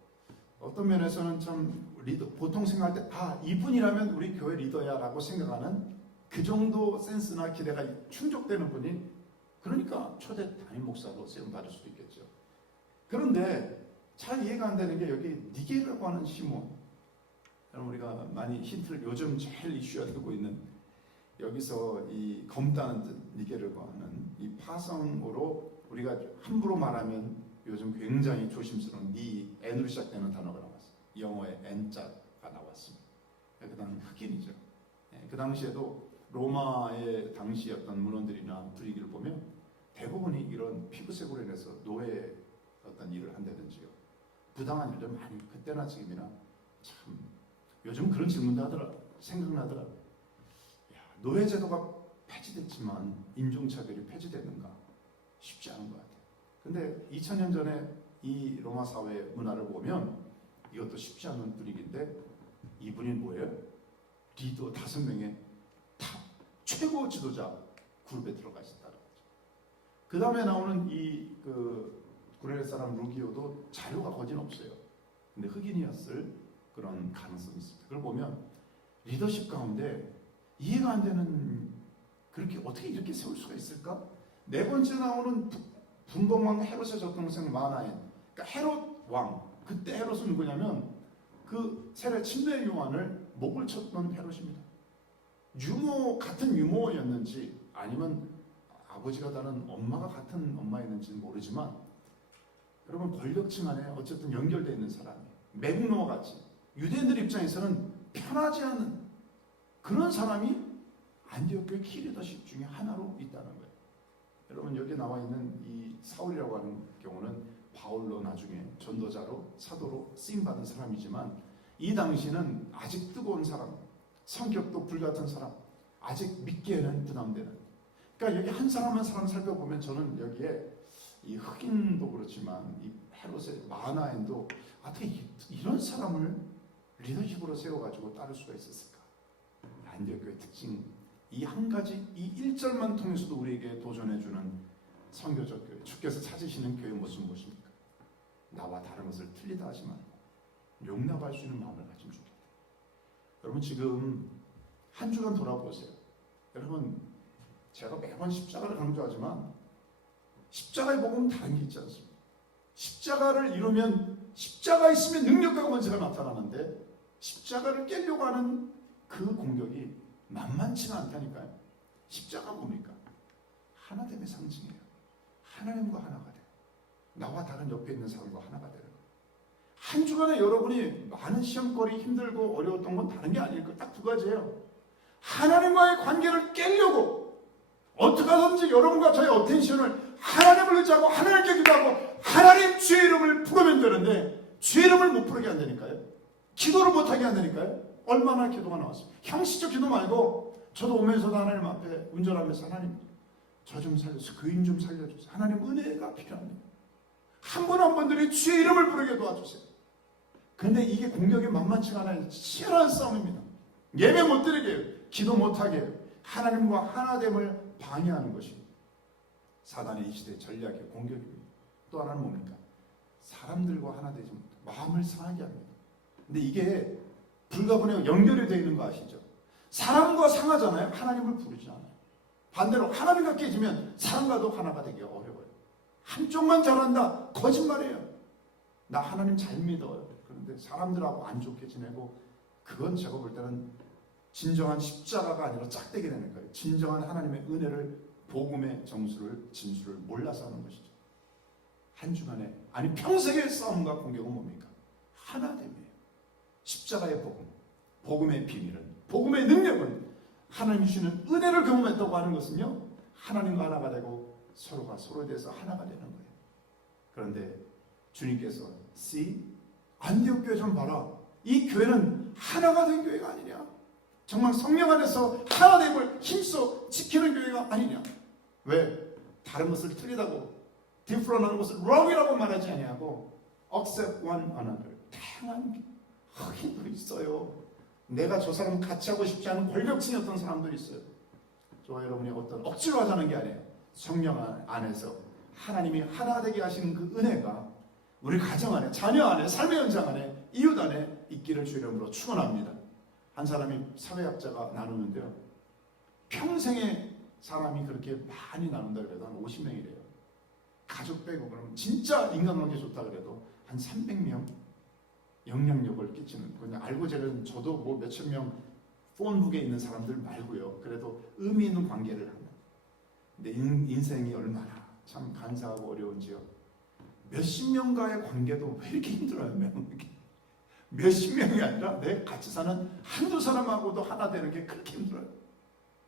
어떤 면에서는 참 리더, 보통 생각할 때 이분이라면 우리 교회 리더야라고 생각하는 그 정도 센스나 기대가 충족되는 분이, 그러니까 초대 담임 목사로 세움 받을 수도 있겠죠. 그런데 잘 이해가 안 되는 게 여기 니게라고 하는 시몬, 여러분 우리가 많이 힌트를, 요즘 제일 이슈가 되고 있는, 여기서 이 검다는 뜻 니게르고 하는 이 파성으로 우리가 함부로 말하면 요즘 굉장히 조심스러운 N으로 시작되는 단어가 나왔어요. 영어의 N자가 나왔습니다. 그 당시 흑인이죠. 그 당시에도 로마의 당시 어떤 문헌들이나 분위기를 보면 대부분이 이런 피부색으로 인해서 노예 어떤 일을 한다든지요, 부당한 일들 많이, 그때나 지금이나 참 요즘 그런 질문도 하더라, 생각나더라. 노예제도가 폐지됐지만 인종차별이 폐지됐는가? 쉽지 않은 것 같아요. 근데 2000년 전에 이 로마 사회의 문화를 보면 이것도 쉽지 않은 분위기인데 이분이 뭐예요? 리더 5명의 탑 최고 지도자 그룹에 들어가 있었다는 거죠. 그 다음에 나오는 그 구레네 사람 루기오도 자료가 거진 없어요. 근데 흑인이었을 그런 가능성이 있습니다. 그걸 보면 리더십 가운데 이해가 안 되는, 그렇게 어떻게 이렇게 세울 수가 있을까? 네 번째 나오는 분봉왕 헤롯의 젖동생 마나엔, 그러니까 헤롯 왕. 그때 헤롯은 누구냐면 그 세례 침례 요한을 목을 쳤던 헤롯입니다. 같은 유모였는지 아니면 아버지가 다른 엄마가 같은 엄마였는지는 모르지만 여러분 권력층 안에 어쨌든 연결되어 있는 사람이 매국노와 같이 유대인들 입장에서는 편하지 않은 그런 사람이 안디옥 교회 키 리더십 중에 하나로 있다는 거예요. 여러분 여기 나와 있는 이 사울이라고 하는 경우는 바울로 나중에 전도자로 사도로 쓰임받은 사람이지만 이 당시는 아직 뜨거운 사람, 성격도 불같은 사람, 아직 믿기에는 부담되는. 그러니까 여기 한 사람 한 사람 살펴보면 저는 여기에 이 흑인도 그렇지만 이 헤롯의 마나엔도 어떻게 이런 사람을 리더십으로 세워가지고 따를 수가 있었을까? 안디옥 교회 특징, 이 한 가지 이 1절만 통해서도 우리에게 도전해주는 선교적 교회, 주께서 찾으시는 교회의 모습은 무엇입니까? 나와 다른 것을 틀리다 하지 말고 용납할 수 있는 마음을 가지면 좋겠다. 여러분 지금 한 주간 돌아보세요. 여러분 제가 매번 십자가를 강조하지만 십자가의 복음은 다른 게 있지 않습니까? 십자가를 이루면 십자가 있으면 능력과 권세가 나타나는데 십자가를 깨려고 하는 그 공격이 만만치가 않다니까요. 십자가 뭡니까? 하나됨의 상징이에요. 하나님과 하나가 돼. 나와 다른 옆에 있는 사람과 하나가 되는 거예요. 한 주간에 여러분이 많은 시험거리 힘들고 어려웠던 건 다른 게 아닐 거예요. 딱 2가지예요. 하나님과의 관계를 깨려고 어떻게 하든지 여러분과 저의 어텐션을 하나님을 의지하고 하나님께 기도하고 하나님 주의 이름을 부르면 되는데 주의 이름을 못 부르게 한다니까요. 기도를 못하게 한다니까요. 얼마나 기도가 나왔습니다. 형식적 기도 말고 저도 오면서도 하나님 앞에 운전하면서 하나님 저 좀 살려주세요. 그 인 좀 살려주세요. 하나님 은혜가 필요합니다. 한 분 한 분들이 주의 이름을 부르게 도와주세요. 그런데 이게 공격이 만만치가 않아요. 치열한 싸움입니다. 예배 못 드리게 해요. 기도 못하게 해요. 하나님과 하나됨을 방해하는 것이 사단의 이 시대의 전략의 공격입니다. 또 하나는 뭡니까? 사람들과 하나 되지 못해 마음을 상하게 합니다. 근데 이게 불가분의 연결이 되어 있는 거 아시죠? 사람과 상하잖아요. 하나님을 부르지 않아요. 반대로 하나님과 깨지면 사람과도 하나가 되기가 어려워요. 한쪽만 잘한다. 거짓말이에요. 나 하나님 잘 믿어요. 그런데 사람들하고 안 좋게 지내고 그건 제가 볼 때는 진정한 십자가가 아니라 짝대기 되는 거예요. 진정한 하나님의 은혜를 복음의 정수를 진수를 몰라서 하는 것이죠. 한 주간에 아니 평생의 싸움과 공격은 뭡니까? 하나됨이에요. 십자가의 복음, 복음의 비밀은, 복음의 능력은 하나님 주시는 은혜를 경험했다고 하는 것은요, 하나님과 하나가 되고 서로가 서로에 대해서 하나가 되는 거예요. 그런데 주님께서 안디옥 교회 좀 봐라. 이 교회는 하나가 된 교회가 아니냐. 정말 성령 안에서 하나됨을 힘써 지키는 교회가 아니냐. 왜? 다른 것을 틀리다고 different하는 것을 wrong이라고 말하지 아니하고 accept one another. 다양한 흑인도 있어요. 내가 저 사람 같이 하고 싶지 않은 권력층이었던 사람들이 있어요. 저와 여러분이 어떤 억지로 하자는 게 아니에요. 성령 안에서 하나님이 하나 되게 하시는 그 은혜가 우리 가정 안에, 자녀 안에, 삶의 현장 안에, 이웃 안에 있기를 주의 이름으로 축원합니다. 한 사람이 사회학자가 나누는데요, 평생에 사람이 그렇게 많이 나눈다 그래도 한 50명이래요. 가족 빼고 그러면 진짜 인간관계 좋다 그래도 한 300명 영향력을 끼치는, 그냥 알고 제는 저도 뭐 몇천 명 폰북에 있는 사람들 말고요. 그래도 의미 있는 관계를 하는. 근데 인생이 얼마나 참 간사하고 어려운지요. 몇십 명과의 관계도 왜 이렇게 힘들어요? 몇십 명이 아니라 내 같이 사는 한두 사람하고도 하나 되는 게 그렇게 힘들어요.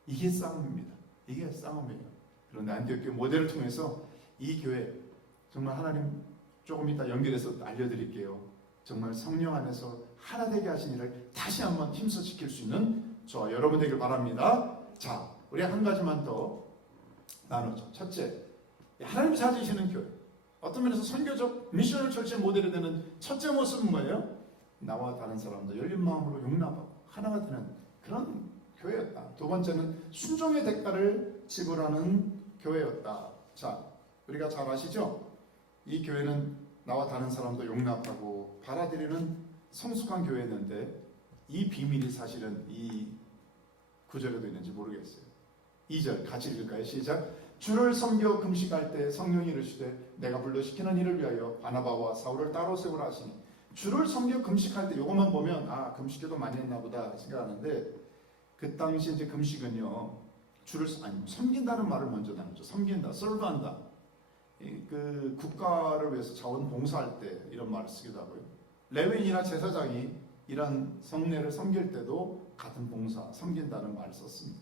이게 싸움입니다. 이게 싸움이에요. 그런데 안디옥 교회 모델을 통해서 이 교회 정말 하나님 조금 이따 연결해서 알려드릴게요. 정말 성령 안에서 하나 되게 하신 일을 다시 한번 힘써 지킬 수 있는 저와 여러분 되길 바랍니다. 자, 우리 한 가지만 더 나누죠. 첫째, 하나님 찾으시는 교회. 어떤 면에서 선교적 미션을 철저히 모델이 되는 첫째 모습은 뭐예요? 나와 다른 사람도 열린 마음으로 용납하고 하나가 되는 그런 교회였다. 두 번째는 순종의 대가를 지불하는 교회였다. 자, 우리가 잘 아시죠? 이 교회는 나와 다른 사람도 용납하고 받아들이는 성숙한 교회였는데 이 비밀이 사실은 이 구절에도 있는지 모르겠어요. 2절 같이 읽을까요? 시작. 주를 섬겨 금식할 때 성령이 이르시되 내가 불러시키는 일을 위하여 바나바와 사울을 따로 세우라 하시니, 주를 섬겨 금식할 때 이것만 보면 아, 금식해도 많이 했나 보다 생각하는데, 그 당시 이제 금식은요, 주를 섬긴다는 말을 먼저 나누죠. 섬긴다, serve한다. 그 국가를 위해서 자원 봉사할 때 이런 말을 쓰기도 하고요. 레위인이나 제사장이 이런 성례를 섬길 때도 같은 봉사, 섬긴다는 말을 썼습니다.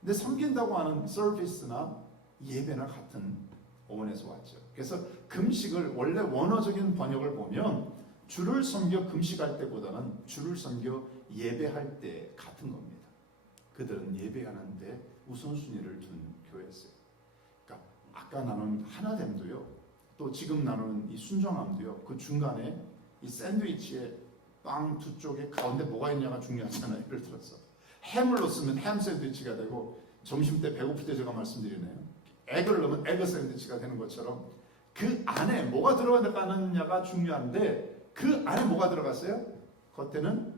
근데 섬긴다고 하는 서비스나 예배나 같은 어원에서 왔죠. 그래서 금식을 원래 원어적인 번역을 보면 주를 섬겨 금식할 때보다는 주를 섬겨 예배할 때 같은 겁니다. 그들은 예배하는데 우선순위를 둔 교회였어요. 그러니까 아까 나눈 하나됨도요, 또 지금 나누는 이 순종함도요, 그 중간에 이 샌드위치에 빵 두 쪽에 가운데 뭐가 있냐가 중요하잖아요. 예를 들어서 햄을 넣으면 햄 샌드위치가 되고, 점심때 배고플 때 제가 말씀드리네요, 에그를 넣으면 에그 샌드위치가 되는 것처럼 그 안에 뭐가 들어가느냐가 중요한데, 그 안에 뭐가 들어갔어요? 겉에는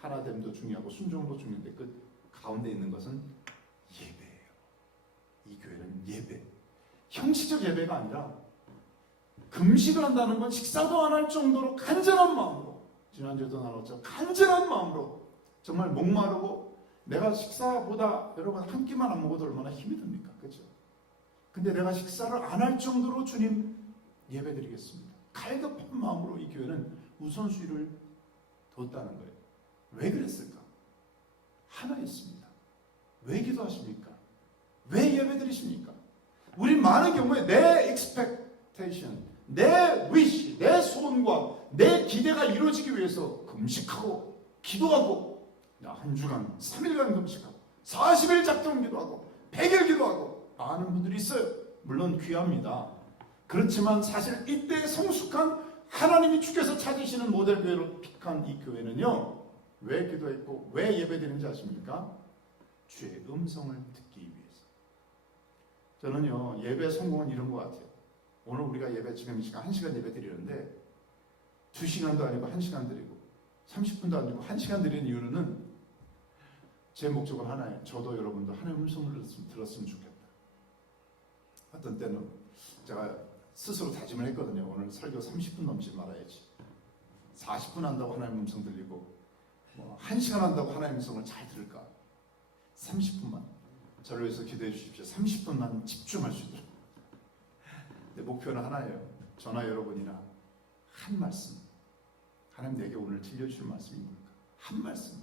하나됨도 중요하고 순종도 중요한데 그 가운데 있는 것은 예배예요. 이 교회는 예배, 형식적 예배가 아니라 금식을 한다는 건 식사도 안 할 정도로 간절한 마음으로, 지난주에도 나눴죠, 간절한 마음으로 정말 목마르고, 내가 식사보다 여러분 한 끼만 안 먹어도 얼마나 힘이 듭니까? 그렇죠? 근데 내가 식사를 안 할 정도로 주님 예배드리겠습니다, 갈급한 마음으로 이 교회는 우선순위를 뒀다는 거예요. 왜 그랬을까? 하나였습니다. 왜 기도하십니까? 왜 예배드리십니까? 우리 많은 경우에 내 expectation, 내 wish, 내 소원과 내 기대가 이루어지기 위해서 금식하고 기도하고, 한 주간 3일간 금식하고 40일 작정 기도하고 100일 기도하고 많은 분들이 있어요. 물론 귀합니다. 그렇지만 사실 이때 성숙한 하나님이 주께서 찾으시는 모델 교회로 픽한 이 교회는요, 왜 기도했고 왜 예배드리는지 아십니까? 주의 음성을 듣기 위해서. 저는요, 예배 성공은 이런 것 같아요. 오늘 우리가 예배 지금 이 시간 1시간 예배 드리는데 2시간도 아니고 1시간 드리고 30분도 아니고 1시간 드리는 이유는 제 목적은 하나예요. 저도 여러분도 하나님의 음성을 들었으면 좋겠다. 어떤 때는 제가 스스로 다짐을 했거든요. 오늘 설교 30분 넘지 말아야지. 40분 한다고 하나님의 음성 들리고 1시간 한다고 하나님의 음성을 잘 들을까? 30분만 저를 위해서 기도해 주십시오. 30분만 집중할 수 있도록. 내 목표는 하나예요. 저나 여러분이나 한 말씀, 하나님 내게 오늘 들려주실 말씀이 뭘까? 한 말씀,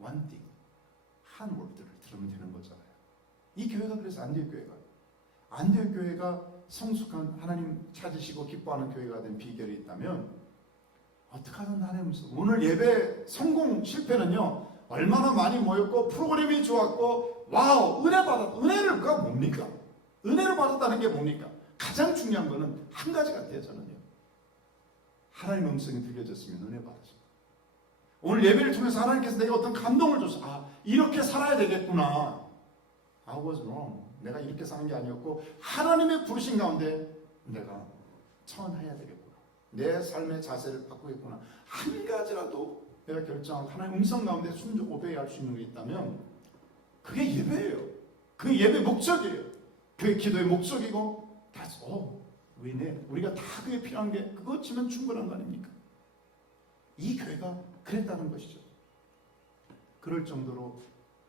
one thing, 한 월드를 들으면 되는 거잖아요. 이 교회가 그래서 안디옥 교회가 성숙한 하나님 찾으시고 기뻐하는 교회가 된 비결이 있다면, 어떻게 하든 하나님 음성. 오늘 예배 성공 실패는요, 얼마나 많이 모였고 프로그램이 좋았고 와우 은혜 받았다. 은혜가 뭡니까? 은혜를 받았다는 게 뭡니까? 가장 중요한 거는 한 가지 같아요. 저는요, 하나님 음성이 들려졌으면 은혜 받으신 거예요. 오늘 예배를 통해서 하나님께서 내게 어떤 감동을 줬어. 아, 이렇게 살아야 되겠구나. I was wrong. 내가 이렇게 사는 게 아니었고 하나님의 부르신 가운데 내가 처언해야 되겠구나. 내 삶의 자세를 바꾸겠구나. 한 가지라도 내가 결정하고 하나님의 음성 가운데 순종 오베이할 수 있는 게 있다면 그게 예배예요. 그게 예배 목적이에요. 그게 기도의 목적이고, that's all we need. 우리가 다 그게 필요한 게 그것쯤은 충분한 거 아닙니까? 이 교회가 그랬다는 것이죠. 그럴 정도로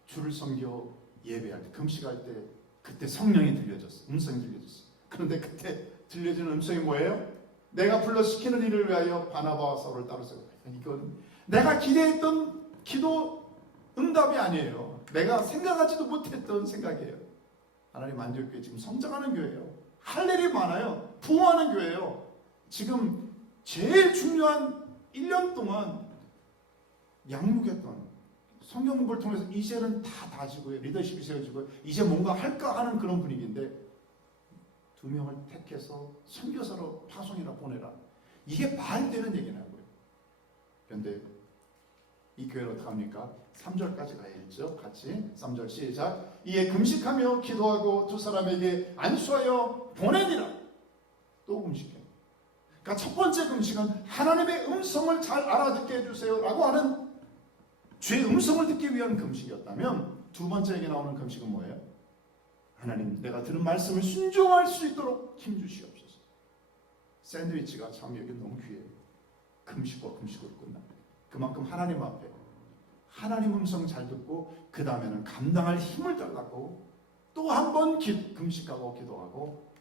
주를 섬겨 예배할 때, 금식할 때 그때 성령이 들려졌어. 음성이 들려졌어. 그런데 그때 들려지는 음성이 뭐예요? 내가 불러 시키는 일을 위하여 바나바와 사울을 따로 세우라. 이건 내가 기대했던 기도 응답이 아니에요. 내가 생각하지도 못했던 생각이에요. 하나님 안디옥교회 지금 성장하는 교회예요. 할 일이 많아요. 부흥하는 교회예요. 지금 제일 중요한 1년 동안 양육했던, 성경 공부를 통해서 이제는 다 다지고요, 리더십이 세워지고 이제 뭔가 할까 하는 그런 분위기인데 2명을 택해서 선교사로 파송이나 보내라. 이게 말이 되는 얘기냐고요. 그런데 이 교회는 어떡합니까? 3절까지 가야죠. 같이 3절 시작. 이에 금식하며 기도하고 두 사람에게 안수하여 보내니라. 또 금식해. 그러니까 첫 번째 금식은 하나님의 음성을 잘 알아듣게 해주세요 라고 하는 주의 음성을 듣기 위한 금식이었다면, 두 번째에게 나오는 금식은 뭐예요? 하나님, 내가 들은 말씀을 순종할 수 있도록 힘주시옵소서. 샌드위치가 참 여기 너무 귀해요. 금식과 금식으로 끝나. 그만큼 하나님 앞에 하나님 음성 잘 듣고 그 다음에는 감당할 힘을 달라고 또 한 번 금식하고 기도하고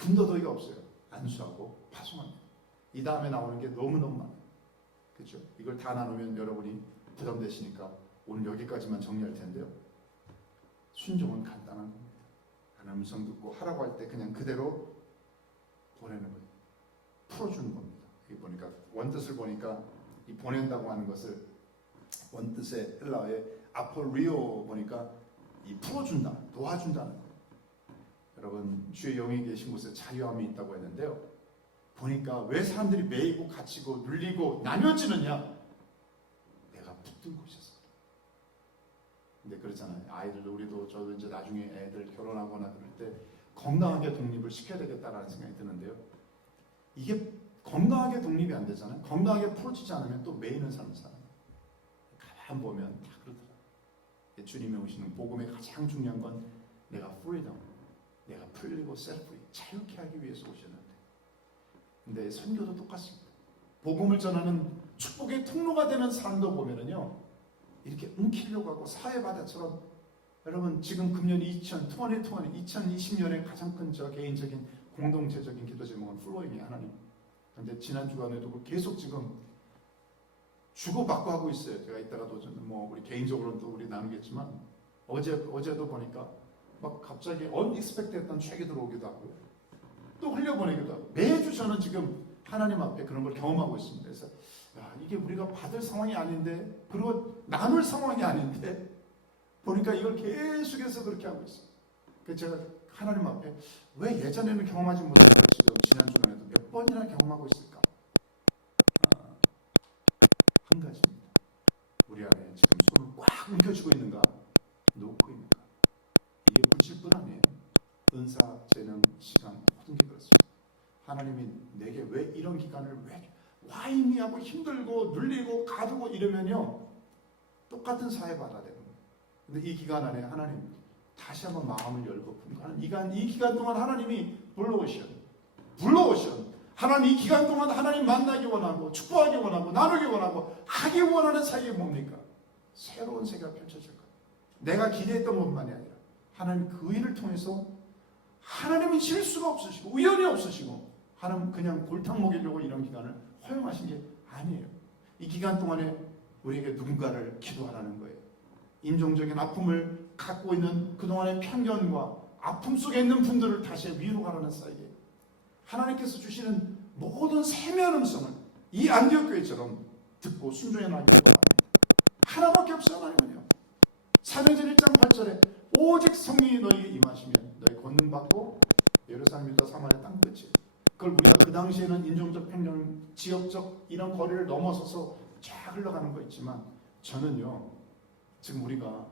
군더더기가 없어요. 안수하고 파송합니다. 이 다음에 나오는 게 너무너무 많아요. 그렇죠? 이걸 다 나누면 여러분이 부담되시니까 오늘 여기까지만 정리할 텐데요. 순종은 간단한 겁니다. 하나님 음성 듣고 하라고 할 때 그냥 그대로 보내는 거예요. 풀어주는 겁니다. 여기 보니까 원뜻을 보니까 이 보낸다고 하는 것을 원뜻의 헬라어의 아폴리오 보니까 이 풀어준다, 도와준다는 거예요. 여러분, 주의 영이 계신 곳에 자유함이 있다고 했는데요. 보니까 왜 사람들이 매이고 갇히고 눌리고 나뉘어지느냐? 내가 붙들고 있었어. 근데 그렇잖아요. 아이들도, 우리도, 저도 이제 나중에 애들 결혼하거나 그럴 때 건강하게 독립을 시켜야 되겠다라는 생각이 드는데요. 이게 건강하게 독립이 안 되잖아요. 건강하게 풀어지지 않으면 또 매이는 삶을 살아요. 가만 보면 다 그러더라고요. 주님이 오시는 복음의 가장 중요한 건 내가 freedom, 내가 풀리고 셀프리, 자유케 하기 위해서 오셨는데, 근데 선교도 똑같습니다. 복음을 전하는 축복의 통로가 되는 사람도 보면은요, 이렇게 움키려고 하고 사회바다처럼, 여러분 지금 금년 2020년에 가장 큰 저 개인적인 공동체적인 기도 제목은 플로잉이에요. 하나님. 근데 지난 주간에도 계속 지금 주고받고 하고 있어요. 제가 이따가도 뭐 우리 개인적으로는 또 우리 나누겠지만, 어제도 보니까 막 갑자기 unexpected했던 책이 들어오기도 하고요. 또 흘려보내기도 하고, 매주 저는 지금 하나님 앞에 그런 걸 경험하고 있습니다. 그래서 이게 우리가 받을 상황이 아닌데, 그리고 나눌 상황이 아닌데, 보니까 이걸 계속해서 그렇게 하고 있어요. 그래서 제가 하나님 앞에 왜 예전에는 경험하지 못한 걸 지금 지난 주간에도 몇 번이나 경험하고 있을까? 한 가지입니다. 우리 안에 지금 손을 꽉 움켜쥐고 있는가? 놓고 있는가? 이게 물질 뿐 아니에요. 은사, 재능, 시간, 모든 게 그렇습니다. 하나님이 내게 왜 이런 기간을 왜 와이미하고 힘들고 눌리고 가두고 이러면요, 똑같은 사회 받아야 되는 거예요. 근데 이 기간 안에 하나님 다시 한번 마음을 열고 이 기간 동안 하나님이 불러오셔. 하나님 이 기간 동안 하나님 만나기 원하고 축복하기 원하고 나누기 원하고 하기 원하는 사이에 뭡니까? 새로운 세계가 펼쳐질 거예요. 내가 기대했던 것만이 아니라 하나님 그 일을 통해서 하나님은 실수가 없으시고 우연이 없으시고 하나님 그냥 골탕 먹이려고 이런 기간을 허용하신 게 아니에요. 이 기간 동안에 우리에게 누군가를 기도하라는 거예요. 인종적인 아픔을 갖고 있는 그동안의 편견과 아픔 속에 있는 분들을 다시 위로하라는 사이에 하나님께서 주시는 모든 세미한 음성을 이 안디옥 교회처럼 듣고 순종해 나가기를 바랍니다. 하나밖에 없어요. 하나님은요. 사도행전 1장 8절에 오직 성령이 너희에게 임하시면 너희 권능 받고 예루살렘 유다 사마리아 땅 끝이에요. 그걸 우리가 그 당시에는 인종적 편견, 지역적 이런 거리를 넘어서서 쫙 흘러가는 거 있지만, 저는요 지금 우리가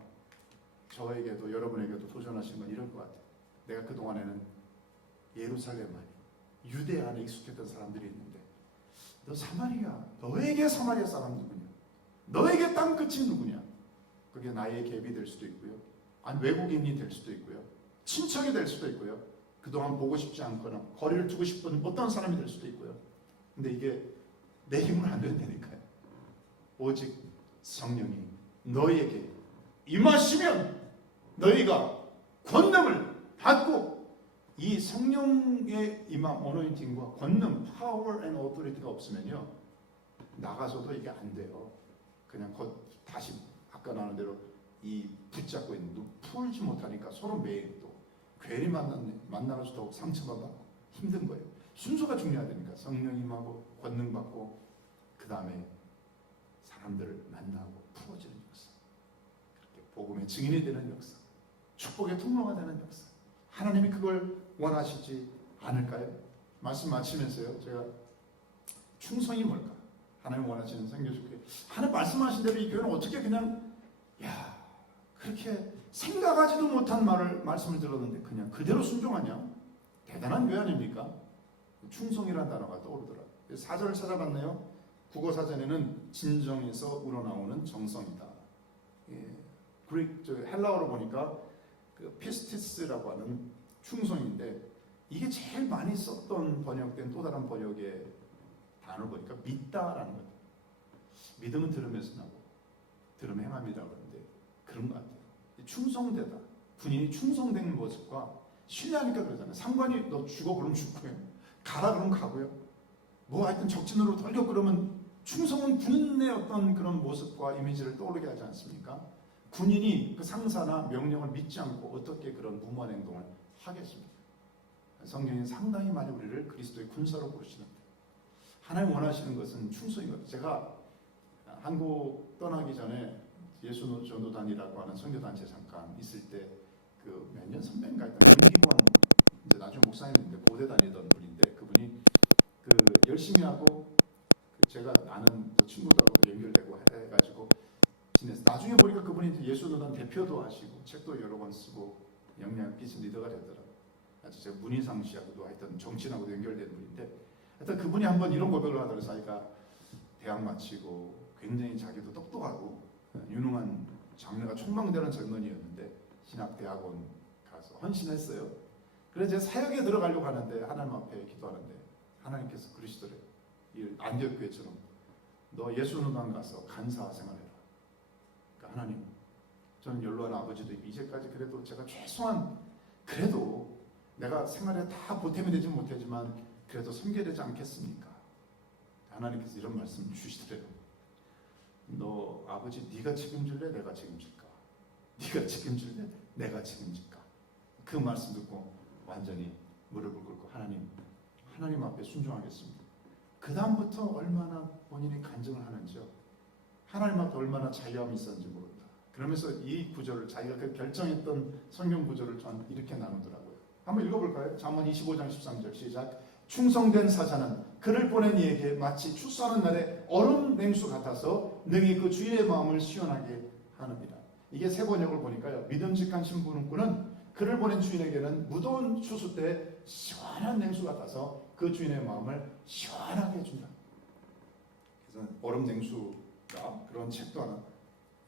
저에게도 여러분에게도 도전하시는 건 이럴 것 같아요. 내가 그동안에는 예루살렘 안에 유대 안에 익숙했던 사람들이 있는데, 너 사마리아, 너에게 사마리아 사람 누구냐? 너에게 땅 끝이 누구냐? 그게 나의 갭이 될 수도 있고요, 아니 외국인이 될 수도 있고요, 친척이 될 수도 있고요, 그동안 보고 싶지 않거나 거리를 두고 싶은 어떤 사람이 될 수도 있고요. 근데 이게 내 힘은 안 된다니까요. 오직 성령이 너희에게 임하시면 너희가 권능을 받고, 이 성령의 임함, 어노인팅과 권능, power and authority가 없으면요 나가서도 이게 안 돼요. 그냥 다시 아까 나눈 대로 이 붙잡고 있는 풀지 못하니까 서로 매일 또 괜히 만나면서 더욱 상처받고 힘든 거예요. 순서가 중요하다니까. 성령 임하고 권능 받고 그 다음에 사람들을 만나고 풀어지는 역사, 그렇게 복음의 증인이 되는 역사, 축복의 통로가 되는 역사, 하나님이 그걸 원하시지 않을까요? 말씀 마치면서요, 제가 충성이 뭘까? 하나님 원하시는 선교주교회. 하나님 말씀하신 대로 이 교회는 어떻게 그냥 그렇게 생각하지도 못한 말씀을 들었는데 그냥 그대로 순종하냐? 대단한 교회 아닙니까? 충성이라는 단어가 떠오르더라. 사전을 찾아봤네요. 국어 사전에는 진정에서 우러나오는 정성이다. 헬라어로 보니까 그 피스티스라고 하는 충성인데 이게 제일 많이 썼던 번역된 또 다른 번역의 단어를 보니까 믿다라는 거예요. 믿음은 들으면서 나고 들으면 행함이라고 하는데 그런 것 같아요. 충성되다. 군인이 충성된 모습과 신뢰하니까 그러잖아요. 상관이 너 죽어 그러면 죽고요. 가라 그러면 가고요. 뭐 하여튼 적진으로 돌려 그러면 충성은 군인의 어떤 그런 모습과 이미지를 떠오르게 하지 않습니까? 군인이 그 상사나 명령을 믿지 않고 어떻게 그런 무모한 행동을 하겠습니까? 성경이 상당히 많이 우리를 그리스도의 군사로 부르시는데 하나님 원하시는 것은 충성이거든요. 제가 한국 떠나기 전에 예수전도단이라고 하는 선교단체 잠깐 있을 때 그 몇 년 선배인가 했던 김기권 이제 나중에 목사님인데 고대 다니던 분인데 그분이 그 열심히 하고 제가 아는 친구들하고 연결되고 해가지고 지냈어요. 나중에 보니까 그분이 이제 예수전도단 대표도 하시고 책도 여러 권 쓰고 영향 끼친 리더가 됐더라고요. 아주 제가 문희상 씨하고도 하여튼 정치인하고도 연결된 분인데 하여튼 그분이 한번 이런 고백을 하더라고요. 자기가 대학 마치고 굉장히 자기도 똑똑하고 유능한 장래가 촉망되는 젊은이였는데 신학대학원 가서 헌신했어요. 그래서 제가 사역에 들어가려고 하는데 하나님 앞에 기도하는데 하나님께서 그러시더래요. 이 안디옥 교회처럼 너 예수전도단 가서 간사 생활해라. 그러니까 하나님, 저는 연로한 아버지도 이제까지 그래도 제가 최소한 그래도 내가 생활에 다 보탬이 되지 못하지만 그래도 섬겨되지 않겠습니까? 하나님께서 이런 말씀 주시더래요. 너 아버지 네가 책임질래? 내가 책임질까? 네가 책임질래? 내가 책임질까? 그 말씀 듣고 완전히 무릎을 꿇고 하나님 앞에 순종하겠습니다. 그 다음부터 얼마나 본인이 간증을 하는지요. 하나님 앞에 얼마나 자유함이 있었는지 모른다. 그러면서 이 구절을 자기가 그 결정했던 성경 구절을 전 이렇게 나누더라고요. 한번 읽어볼까요? 잠언 25장 13절 시작. 충성된 사자는 그를 보낸 이에게 마치 추수하는 날에 얼음 냉수 같아서 능히 그 주인의 마음을 시원하게 하느니라. 이게 새 번역을 보니까요. 믿음직한 신부는꾼은 그를 보낸 주인에게는 무더운 추수 때 시원한 냉수 같아서 그 주인의 마음을 시원하게 해준다. 그래서 얼음 냉수가 그런 책도 하나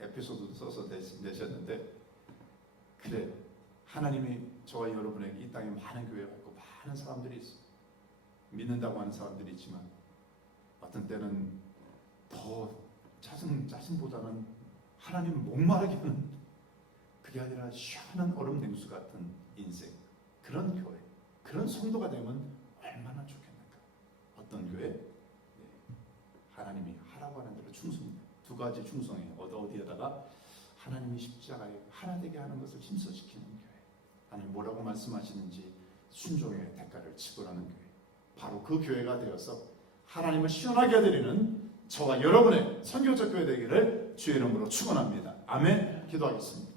에피소드도 써서 내셨는데 그래 하나님이 저와 여러분에게 이 땅에 많은 교회가 있고 많은 사람들이 있어요. 믿는다고 하는 사람들이 있지만 어떤 때는 더 짜증보다는 하나님을 목마르게 하는 그게 아니라 시원한 얼음 냉수 같은 인생, 그런 교회, 그런 성도가 되면 얼마나 좋겠는가. 어떤 교회? 하나님이 하라고 하는 대로 충성입니다. 두 가지 충성이에요. 어디에다가 하나님이 십자가에 하나 되게 하는 것을 힘써지키는 교회. 하나님 뭐라고 말씀하시는지 순종의 대가를 지불하는 교회. 바로 그 교회가 되어서 하나님을 시원하게 해드리는 저와 여러분의 선교적 교회 되기를 주의 이름으로 축원합니다. 아멘. 기도하겠습니다.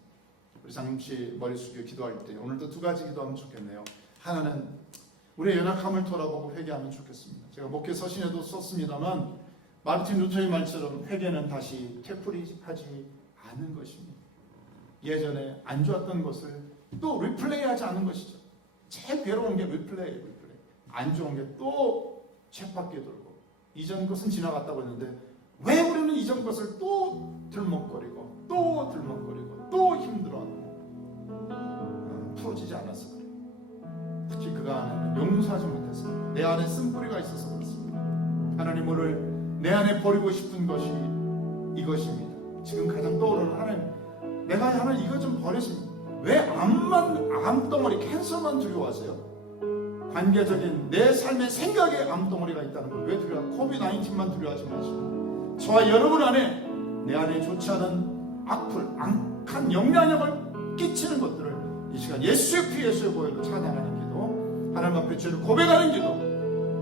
우리 장님씨 머리 숙여 기도할 때 오늘도 두 가지 기도하면 좋겠네요. 하나는 우리의 연약함을 돌아보고 회개하면 좋겠습니다. 제가 목회 서신에도 썼습니다만 마르틴 루터의 말처럼 회개는 다시 되풀이하지 않은 것입니다. 예전에 안 좋았던 것을 또 리플레이하지 않은 것이죠. 제일 괴로운 게 리플레이. 안 좋은 게 또 쳇바퀴 돌고 이전 것은 지나갔다고 했는데 왜 우리는 이전 것을 또 들먹거리고 또 힘들어하고 풀어지지 않아서 그래요. 특히 그가 안에는 용서하지 못해서 내 안에 쓴뿌리가 있어서 그렇습니다. 하나님 오늘 내 안에 버리고 싶은 것이 이것입니다. 지금 가장 떠오르는 하나님, 내가 하나님 이거 좀 버렸습니다. 왜 암덩어리 캔서만 두려워하세요? 관계적인 내 삶의 생각에 암덩어리가 있다는 걸 왜 두려워? 코비드-19만 두려워하지 마시고 저와 여러분 안에 내 안에 좋지 않은 악한 영향력을 끼치는 것들을 이 시간 예수의 피 예수의 보혈로 찬양하는 기도, 하나님 앞에 죄를 고백하는 기도,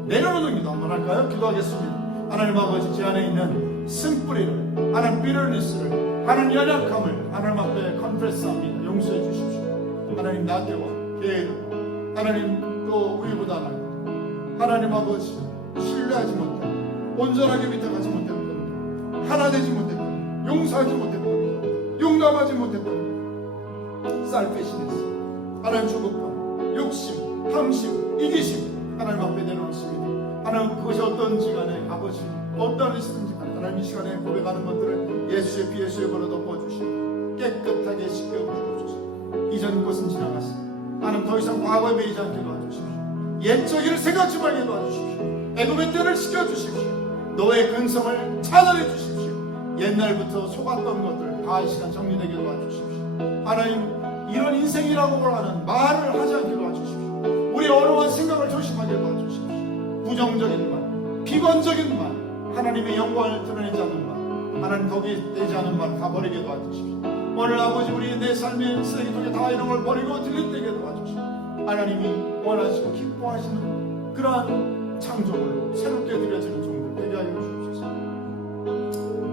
내려놓는 기도 한번 할까요? 기도하겠습니다. 하나님 아버지, 제 안에 있는 쓴뿌리를, 하나님 비럴리스를, 하나님 연약함을 하나님 앞에 컨프레스합니다. 용서해 주십시오. 하나님 나태와 게으르고 하나님 또 우리보다는 하나님 아버지 신뢰하지 못하고 온전하게 믿어가지 못하고 하나 되지 못했다, 용서하지 못했다, 용납하지 못했다, 쌀배신했어. 하나님 조급함, 욕심, 탐심, 이기심 하나님 앞에 내려놓습니다. 하나님 그것이 어떤지 간에 아버지 어떤 일이든지 간에 하나님 이 시간에 고백하는 것들을 예수의 피에 수액으로 덮어주시고 깨끗하게 씻겨주옵소서. 이전 것은 지나갔습니다. 하나님 더 이상 과거에 매이지 않게 도와주십시오. 옛적 일을 생각지 말게 도와주십시오. 애굽의 때를 지켜주십시오. 너의 근성을 찬양해 주십시오. 옛날부터 속았던 것들 다 이 시간 정리되게 도와주십시오. 하나님 이런 인생이라고 하는 말을 하지 않게 도와주십시오. 우리 어려운 생각을 조심하게 도와주십시오. 부정적인 말, 비관적인 말, 하나님의 영광을 드러내지 않는 말, 하나님 거기에 되지 않은 말 다 버리게 도와주십시오. 오늘 아버지 우리 내 삶의 쓰레기통에 다 이런 걸 버리고 들림되게 도와주십시오. 하나님이 원하시고 기뻐하시는 그러한 창조를 새롭게 드려지는 종들 되게 하여 주옵소서.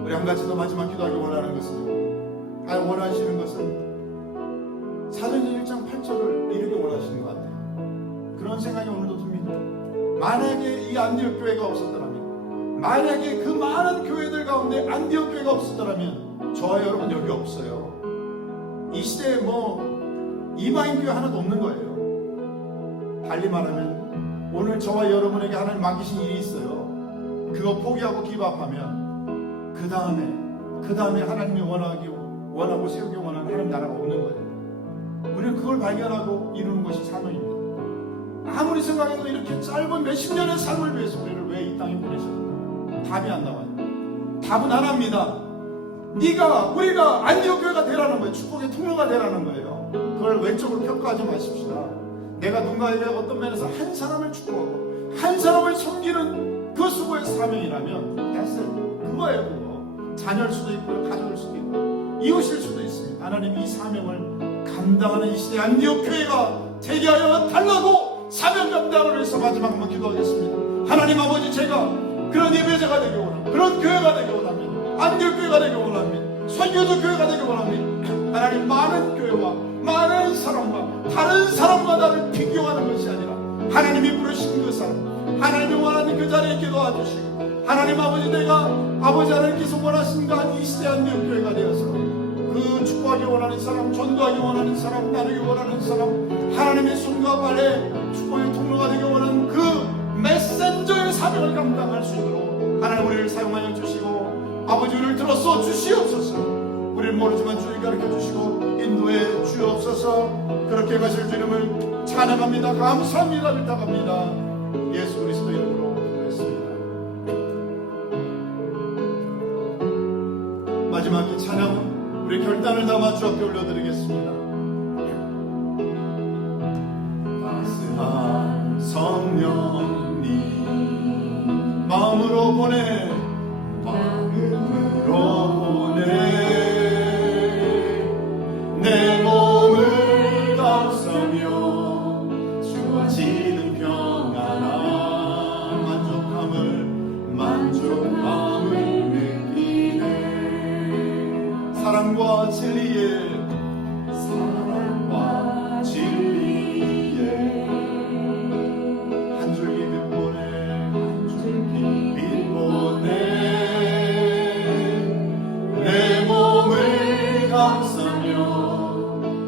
우리 한 가지 더 마지막 기도하기 원하는 것은, 원하시는 것은 사도행전 1장 8절을 이루기 원하시는 것 같아요. 그런 생각이 오늘도 듭니다. 만약에 이 안디옥 교회가 없었더라면, 만약에 그 많은 교회들 가운데 안디옥 교회가 없었더라면 저와 여러분 여기 없어요. 이 시대에 이방인 교회 하나도 없는 거예요. 달리 말하면 오늘 저와 여러분에게 하나님 맡기신 일이 있어요. 그거 포기하고 기밥하면 그 다음에 하나님이 원하고 세우기 원하는 하나님 나라가 없는 거예요. 우리는 그걸 발견하고 이루는 것이 사명입니다. 아무리 생각해도 이렇게 짧은 몇십 년의 삶을 위해서 우리를 왜 이 땅에 보내셨는가? 답이 안 나와요. 답은 하나입니다. 우리가 안디옥 교회가 되라는 거예요. 축복의 통로가 되라는 거예요. 그걸 왼쪽으로 평가하지 마십시다. 내가 누군가에게 어떤 면에서 한 사람을 축복하고 한 사람을 섬기는 그 수고의 사명이라면 그거예요. 그거 자녀일 수도 있고요, 가족일 수도 있고 이웃일 수도 있습니다. 하나님 이 사명을 감당하는 이 시대 안디옥 교회가 되게 하여 달라고 사명 감당을 위해서 마지막 한번 기도하겠습니다. 하나님 아버지, 제가 그런 예배자가 되기 원합니다. 그런 교회가 되기 원합니다. 안디옥 교회가 되기 원합니다. 선교도 교회가 되기 원합니다. 하나님 많은 교회와 많은 사람과 다른 사람과 나를 비교하는 것이 아니라 하나님이 부르신 그 사람, 하나님이 원하는 그 자리에 있게 도와주시고, 하나님 아버지, 내가 아버지 하나님께서 원하신 이 시대 안디옥 교회가 되어서 그 축복하기 원하는 사람, 전도하기 원하는 사람, 나누기 원하는 사람, 하나님의 손과 발에 축복의 통로가 되기 원하는 그 메신저의 사명을 감당할 수 있도록 하나님 우리를 사용하여 주시고, 아버지 우리를 들어서 주시옵소서. 우리는 모르지만 주님 가르쳐 주시고 인도해 주옵소서. 그렇게 가실 주 이름을 찬양합니다. 감사합니다. 부탁합니다. 예수 그리스도 이름으로 기도했습니다. 마지막 이 찬양 우리 결단을 담아 주 앞에 올려드리겠습니다. 따스한 성령님 마음으로 보내 내 몸을 감싸며 주어지는 평안한 만족함을 느끼네. 사랑과 진리에 한 줄기 빛보네 내 몸을 감싸며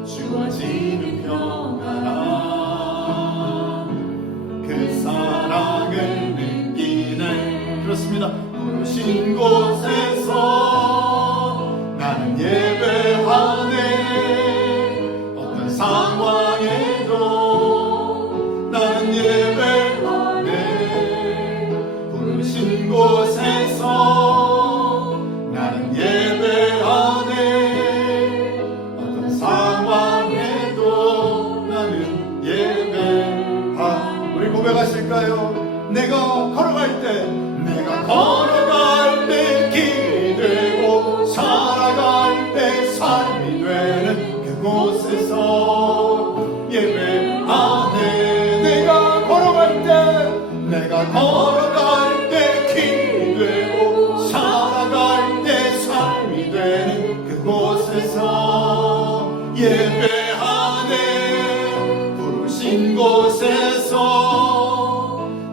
주어지는 평안한 그 사랑을 느끼네. 그렇습니다. 부르신 곳에서 나는 예배하네. 어떤 상황에도 나는 예배하네. 부르신 곳에서 나는 예배하네. 어떤 상황에도 나는 예배하네. 우리 고백하실까요? 내가 걸어갈 때 길이 되고 살아갈 때 삶이 되는 그곳에서 예배하네. 내가 걸어갈 때 길이 되고 살아갈 때 삶이 되는 그곳에서 예배하네. 부르신 곳에서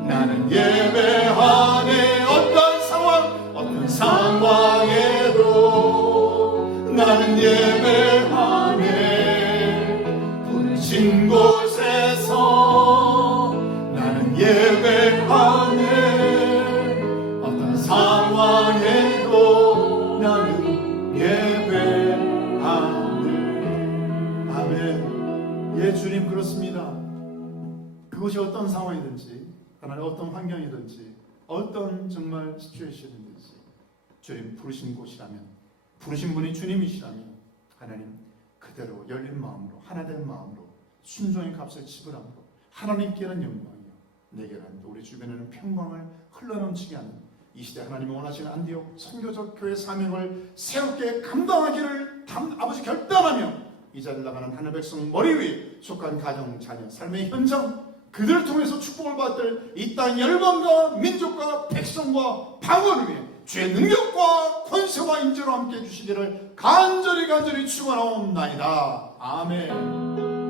나는 예배하네. 어떤 상황 예배하네. 어떤 상황에도 나는 예배하네. 아멘. 예, 주님 그렇습니다. 그것이 어떤 상황이든지, 하나님 어떤 환경이든지, 어떤 정말 시츄에이션이든지 주님 부르신 곳이라면, 부르신 분이 주님이시라면 하나님 그대로 열린 마음으로, 하나된 마음으로 순종의 값을 지불함으로 하나님께는 영광이요, 내게는, 우리 주변에는 평강을 흘러넘치게 하는 이 시대 하나님이 원하시는 안디옥 선교적 교회 사명을 새롭게 감당하기를 아버지 결단하며 이 자리를 나가는 하늘 백성 머리 위에 속한 가정, 자녀, 삶의 현장, 그들을 통해서 축복을 받을 이 땅 열방과 민족과 백성과 방언을 위해 주의 능력과 권세와 인재로 함께 해주시기를 간절히 축원하옵나이다. 아멘.